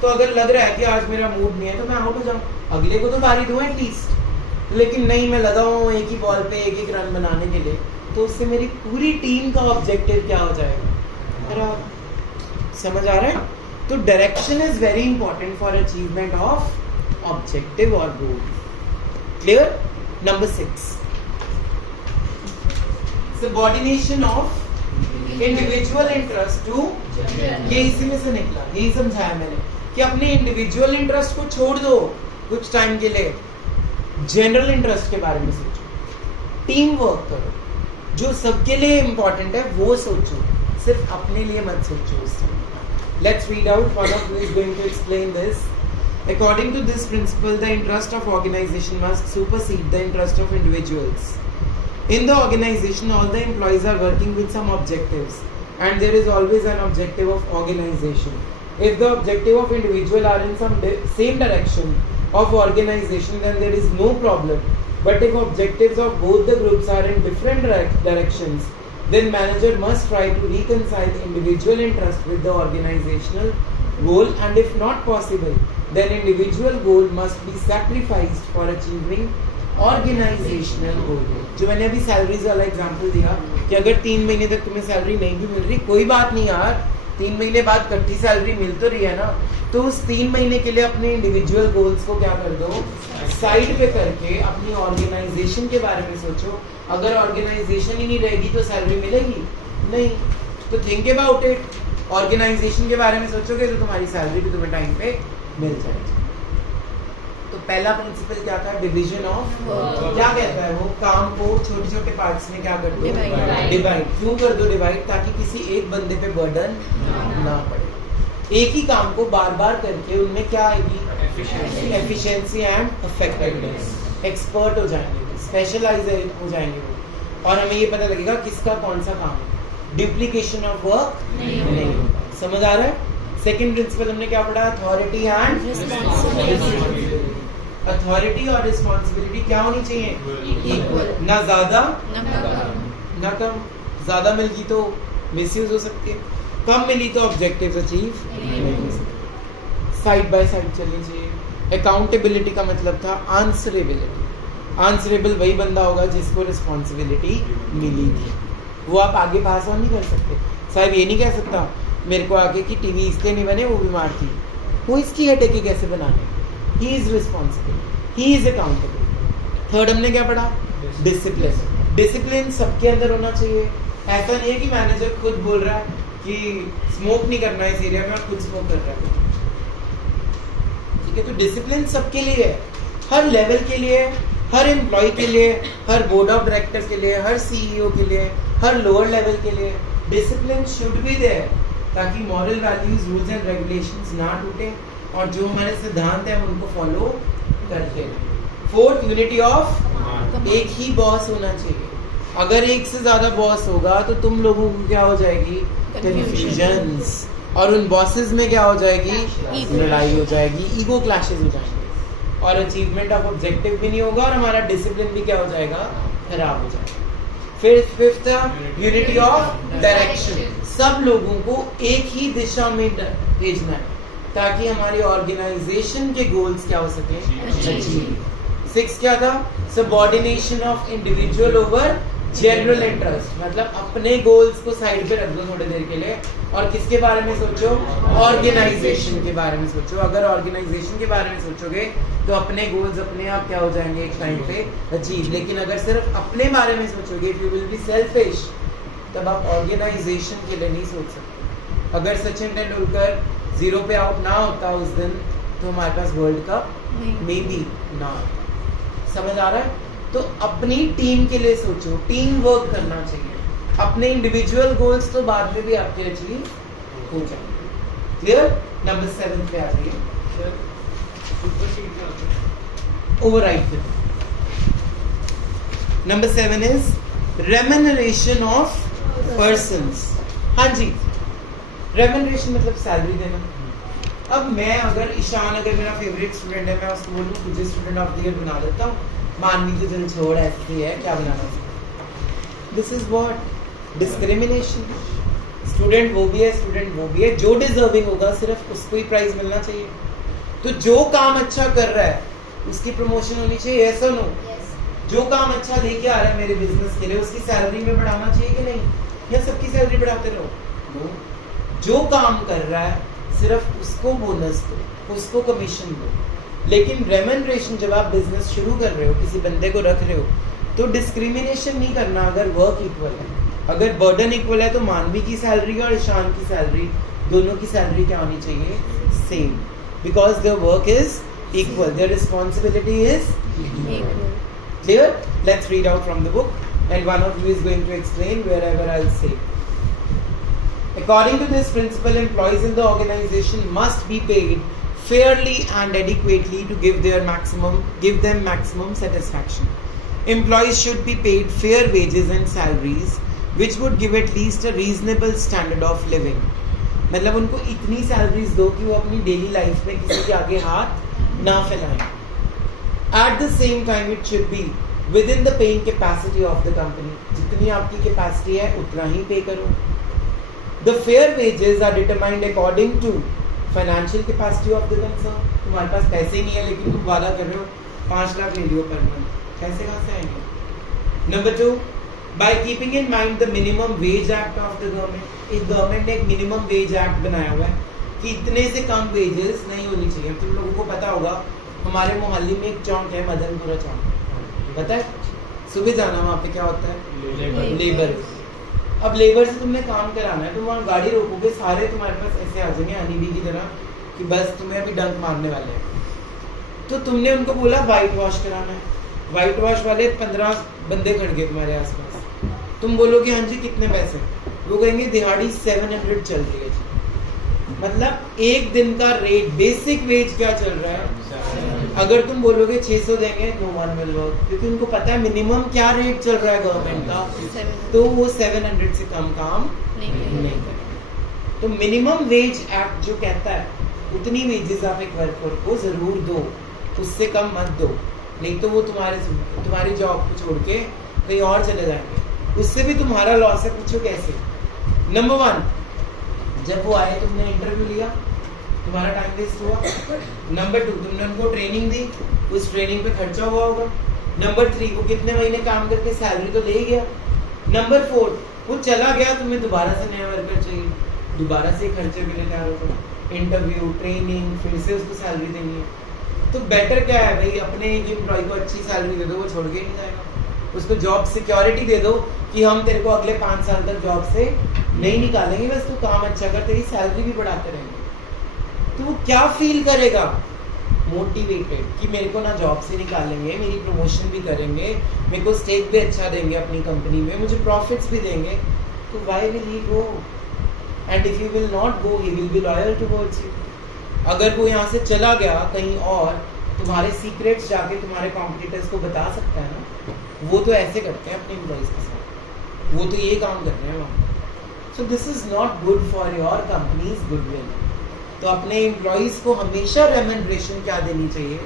तो अगर लग रहा है कि आज मेरा मूड नहीं है तो मैं आउट हो जाऊं, अगले को तो पारी दूं एटलीस्ट। लेकिन नहीं, मैं लगा हूं एक ही बॉल पे एक रन बनाने के लिए, तो उससे मेरी पूरी टीम का ऑब्जेक्टिव क्या हो जाएगा? समझ आ रहा है? तो direction is very important for achievement of objective और goal. Clear? Number 6, subordination of individual interest to, ये इसी में से निकला, यही समझाया मैंने कि अपने इंडिविजुअल इंटरेस्ट को छोड़ दो कुछ टाइम के लिए, जनरल इंटरेस्ट के बारे में सोचो, टीम वर्क करो, जो सबके लिए इंपॉर्टेंट है वो सोचो, सिर्फ अपने लिए मत सोचो उस time. Let's read out, one of you is going to explain this. According to this principle, the interest of organization must supersede the interest of individuals. In the organization, all the employees are working with some objectives, and there is always an objective of organization. If the objective of individual are in some same direction of organization, then there is no problem. But if objectives of both the groups are in different directions, then manager must try to reconcile the individual interest with the organizational goal, and if not possible, then individual goal must be sacrificed for achieving organizational goal। जो मैंने अभी salaries वाला example दिया कि अगर 3 महीने तक तुम्हें सैलरी नहीं भी मिल रही, कोई बात नहीं यार, 3 महीने बाद इकट्ठी सैलरी मिल तो रही है ना, तो उस 3 महीने के लिए अपने इंडिविजुअल गोल्स को क्या कर दो, साइड पे करके अपनी ऑर्गेनाइजेशन के बारे में सोचो। अगर ऑर्गेनाइजेशन ही नहीं रहेगी तो सैलरी मिलेगी नहीं, तो थिंक अबाउट इट। ऑर्गेनाइजेशन के बारे में सोचोगे तो तुम्हारी सैलरी भी तुम्हें टाइम पे मिल जाएगी। तो पहला प्रिंसिपल क्या था? डिवीजन ऑफ क्या कहता है वो? काम को छोटे छोटे पार्ट्स में क्या कर दो? डिवाइड। क्यों कर दो डिवाइड? ताकि किसी एक बंदे पे बर्डन ना पड़े। एक ही काम को बार बार करके उनमें क्या आएगी? Efficiency and effectiveness. एक्सपर्ट हो जाएंगे, स्पेशलाइज हो जाएंगे वो, और हमें ये पता लगेगा किसका कौन सा काम है। डुप्लीकेशन ऑफ वर्क नहीं होगा। समझ आ रहा है? सेकंड प्रिंसिपल हमने क्या पढ़ा? Authority and responsibility. अथॉरिटी और रिस्पांसिबिलिटी क्या होनी चाहिए? इक्वल, ना ज्यादा ना कम। ज्यादा मिल गई तो मिसयूज हो सकती है, कम मिली तो ऑब्जेक्टिव्स अचीव नहीं हो सकते। साइड बाय साइड चलनी चाहिए। अकाउंटेबिलिटी का मतलब था आंसरेबिलिटी। आंसरेबल वही बंदा होगा जिसको रिस्पांसिबिलिटी मिली थी, वो आप आगे पास ऑन नहीं कर सकते। साहब ये नहीं कह सकता मेरे को आगे कि टीवी इसलिए नहीं बने, वो बीमार थी, वो इसकी हेडेक है कैसे बनाने। He is responsible, he is accountable. Third हमने क्या पढ़ा? डिसिप्लिन। डिसिप्लिन सबके अंदर होना चाहिए। ऐसा नहीं है कि मैनेजर खुद बोल रहा है कि स्मोक नहीं करना है इस एरिया में, और खुद स्मोक कर रहा है। ठीक है, तो डिसिप्लिन सबके लिए है, हर लेवल के लिए, हर एम्प्लॉय के लिए, हर बोर्ड ऑफ डायरेक्टर के लिए, हर सीईओ के लिए, हर लोअर लेवल के लिए डिसिप्लिन शुड बी देयर, ताकि moral values, rules and regulations ना टूटे, और जो हमारे सिद्धांत हैं हम उनको फॉलो करते हैं। फोर्थ, यूनिटी ऑफ, एक ही बॉस होना चाहिए। अगर एक से ज्यादा बॉस होगा तो तुम लोगों को क्या हो जाएगी? कंफ्यूजन्स, और उन बॉसेस में क्या हो जाएगी? लड़ाई हो जाएगी, ईगो क्लैशेस हो जाएंगे, और अचीवमेंट ऑफ ऑब्जेक्टिव भी नहीं होगा, और हमारा डिसिप्लिन भी क्या हो जाएगा? खराब हो जाएगा। फिर फिफ्थ, यूनिटी ऑफ डायरेक्शन। सब लोगों को एक ही दिशा में भेजना है, ताकि हमारी ऑर्गेनाइजेशन के गोल्स क्या हो सके? अचीव। सिक्स क्या था? Subordination of individual over general interest. मतलब अपने गोल्स को साइड पे रख दो थोड़ी देर के लिए, और किसके बारे में सोचो? ऑर्गेनाइजेशन के बारे में सोचो। अगर ऑर्गेनाइजेशन के बारे में सोचोगे तो अपने गोल्स अपने आप क्या हो जाएंगे? एक टाइम पे अचीव। लेकिन अगर सिर्फ अपने बारे में सोचोगे, if you will be selfish, तब आप ऑर्गेनाइजेशन के लिए नहीं सोच सकते। अगर सचिन तेंदुलकर 0 पे आउट ना होता उस दिन, तो हमारे पास वर्ल्ड कप मे बी ना आता। समझ आ रहा है? तो अपनी टीम के लिए सोचो, टीम वर्क करना चाहिए। अपने इंडिविजुअल गोल्स तो बाद में भी आपके अचीव हो जाएंगे। क्लियर? नंबर 7 पे आ जाइए। ओवरराइड पे number 7 is remuneration of persons. हाँ जी, रेम्यूनरेशन मतलब सैलरी देना। अब मैं अगर ईशान, अगर मेरा फेवरेट स्टूडेंट है, मैं उसको बोलूँ तुझे स्टूडेंट ऑफ द ईयर बना देता हूँ, मानवी तो चल छोड़, ऐसी है क्या बनाना। This is what? Discrimination. Student वो भी है, स्टूडेंट वो भी है, जो डिजर्विंग होगा सिर्फ उसको ही प्राइज मिलना चाहिए। तो जो काम अच्छा कर रहा है उसकी प्रमोशन होनी चाहिए, ऐसा नो? जो काम अच्छा लेके आ रहा है मेरे बिजनेस के लिए, उसकी सैलरी में बढ़ाना चाहिए कि नहीं? या सबकी सैलरी बढ़ाते रहो? नो। जो काम कर रहा है सिर्फ उसको बोनस दो, उसको कमीशन दो। लेकिन रेम्यूनरेशन, जब आप बिजनेस शुरू कर रहे हो, किसी बंदे को रख रहे हो, तो डिस्क्रिमिनेशन नहीं करना। अगर वर्क इक्वल है, अगर बर्डन इक्वल है, तो मानवी की सैलरी और ईशान की सैलरी, दोनों की सैलरी क्या होनी चाहिए? Same, because their work is equal, their responsibility is equal. Clear? Let's read out from the book, and one of you is going to explain wherever I'll say. According to this principle, employees in the organization must be paid fairly and adequately to give them maximum satisfaction. Employees should be paid fair wages and salaries, which would give at least a reasonable standard of living. मतलब उनको इतनी salaries दो कि वो अपनी daily life में किसी के आगे हाथ ना फैलाएं। At the same time, it should be within the paying capacity of the company. जितनी आपकी कैपेसिटी है उतना ही पे करो। The fair wages are determined according to financial capacity of the concern. तुम्हारे पास पैसे नहीं है लेकिन तुम वादा कर रहे हो 5 लाख ले लियो पर मंथ, पैसे कहाँ से आएंगे? Number 2, by keeping in mind the minimum wage act of the government. एक गवर्नमेंट ने एक मिनिमम वेज एक्ट बनाया हुआ है कि इतने से कम वेजेस नहीं होनी चाहिए। तुम लोगों को पता होगा हमारे मोहल्ले में एक चौक है, मदनपुरा चौक, पता है? सुबह जाना, वहाँ पे क्या होता है? लेबर। अब लेबर से तुमने काम कराना है, तुम वहाँ गाड़ी रोकोगे, सारे तुम्हारे पास ऐसे आ जाएंगे हनीबी की तरह कि बस तुम्हें अभी डंक मारने वाले हैं। तो तुमने उनको बोला वाइट वॉश कराना है, वाइट वॉश वाले 15 बंदे खड़ गए तुम्हारे आसपास, तुम बोलोगे हाँ जी कितने पैसे, वो कहेंगे दिहाड़ी 700 चल रही है जी। मतलब एक दिन का रेट, बेसिक वेज क्या चल रहा है, अगर तुम बोलोगे 600 देंगे, नो वन विल वर्क, क्योंकि उनको पता है मिनिमम क्या रेट चल रहा है गवर्नमेंट का, तो वो 700 से कम काम नहीं करेंगे। तो मिनिमम वेज एक्ट जो कहता है उतनी वेजेस आप एक वर्कर को जरूर दो, उससे कम मत दो, नहीं तो वो तुम्हारी जॉब को छोड़ के कहीं और चले जाएंगे, उससे भी तुम्हारा लॉस है। पूछो कैसे? नंबर 1, जब वो आए तुमने इंटरव्यू लिया, तुम्हारा टाइम वेस्ट हुआ। नंबर 2, तुमने उनको ट्रेनिंग दी, उस ट्रेनिंग पे खर्चा हुआ होगा। नंबर 3, वो कितने महीने काम करके सैलरी तो ले गया। नंबर 4, वो चला गया, तुम्हें दोबारा से नया वर्कर चाहिए, दोबारा से खर्चे के लिए तैयार हो, इंटरव्यू, ट्रेनिंग, फिर से उसको सैलरी देनी है। तो बेटर क्या है भाई, अपने एक एम्प्लॉय को अच्छी सैलरी दे दो, वो छोड़ के नहीं जाएगा। उसको जॉब सिक्योरिटी दे दो कि हम तेरे को अगले 5 साल तक जॉब से नहीं निकालेंगे, बस तू काम अच्छा कर, तेरी सैलरी भी बढ़ाते रहेंगे। तो वो क्या फील करेगा? मोटिवेटेड, कि मेरे को ना जॉब से निकालेंगे, मेरी प्रमोशन भी करेंगे, मेरे को स्टेक भी अच्छा देंगे अपनी कंपनी में, मुझे प्रॉफिट्स भी देंगे, तो why will he go? And if you will not go, he will be loyal towards you. अगर वो यहाँ से चला गया कहीं और, तुम्हारे सीक्रेट्स जाके तुम्हारे कॉम्पिटिटर्स को बता सकता है ना, वो तो ऐसे करते हैं अपने एम्प्लॉइज के साथ, वो तो ये काम कर रहे हैं वहाँ। सो this is not good for your companies goodwill. तो अपने एम्प्लॉइज को हमेशा रेम्यूनरेशन क्या देनी चाहिए?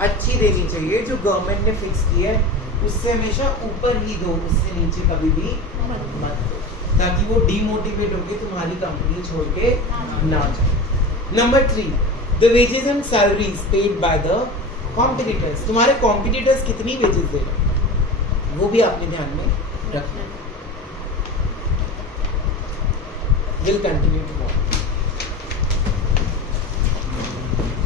अच्छी देनी चाहिए, जो गवर्नमेंट ने फिक्स की है उससे हमेशा ऊपर ही दो, उससे नीचे कभी भी मत दो, ताकि वो डीमोटिवेट होकर तुम्हारी कंपनी छोड़ के ना जाए। Number 3, the wages and salaries paid by the competitors. तुम्हारे कॉम्पिटिटर्स कितनी वेजेस दे रहे हैं, वो भी आपने ध्यान में रखना। Will continue tomorrow.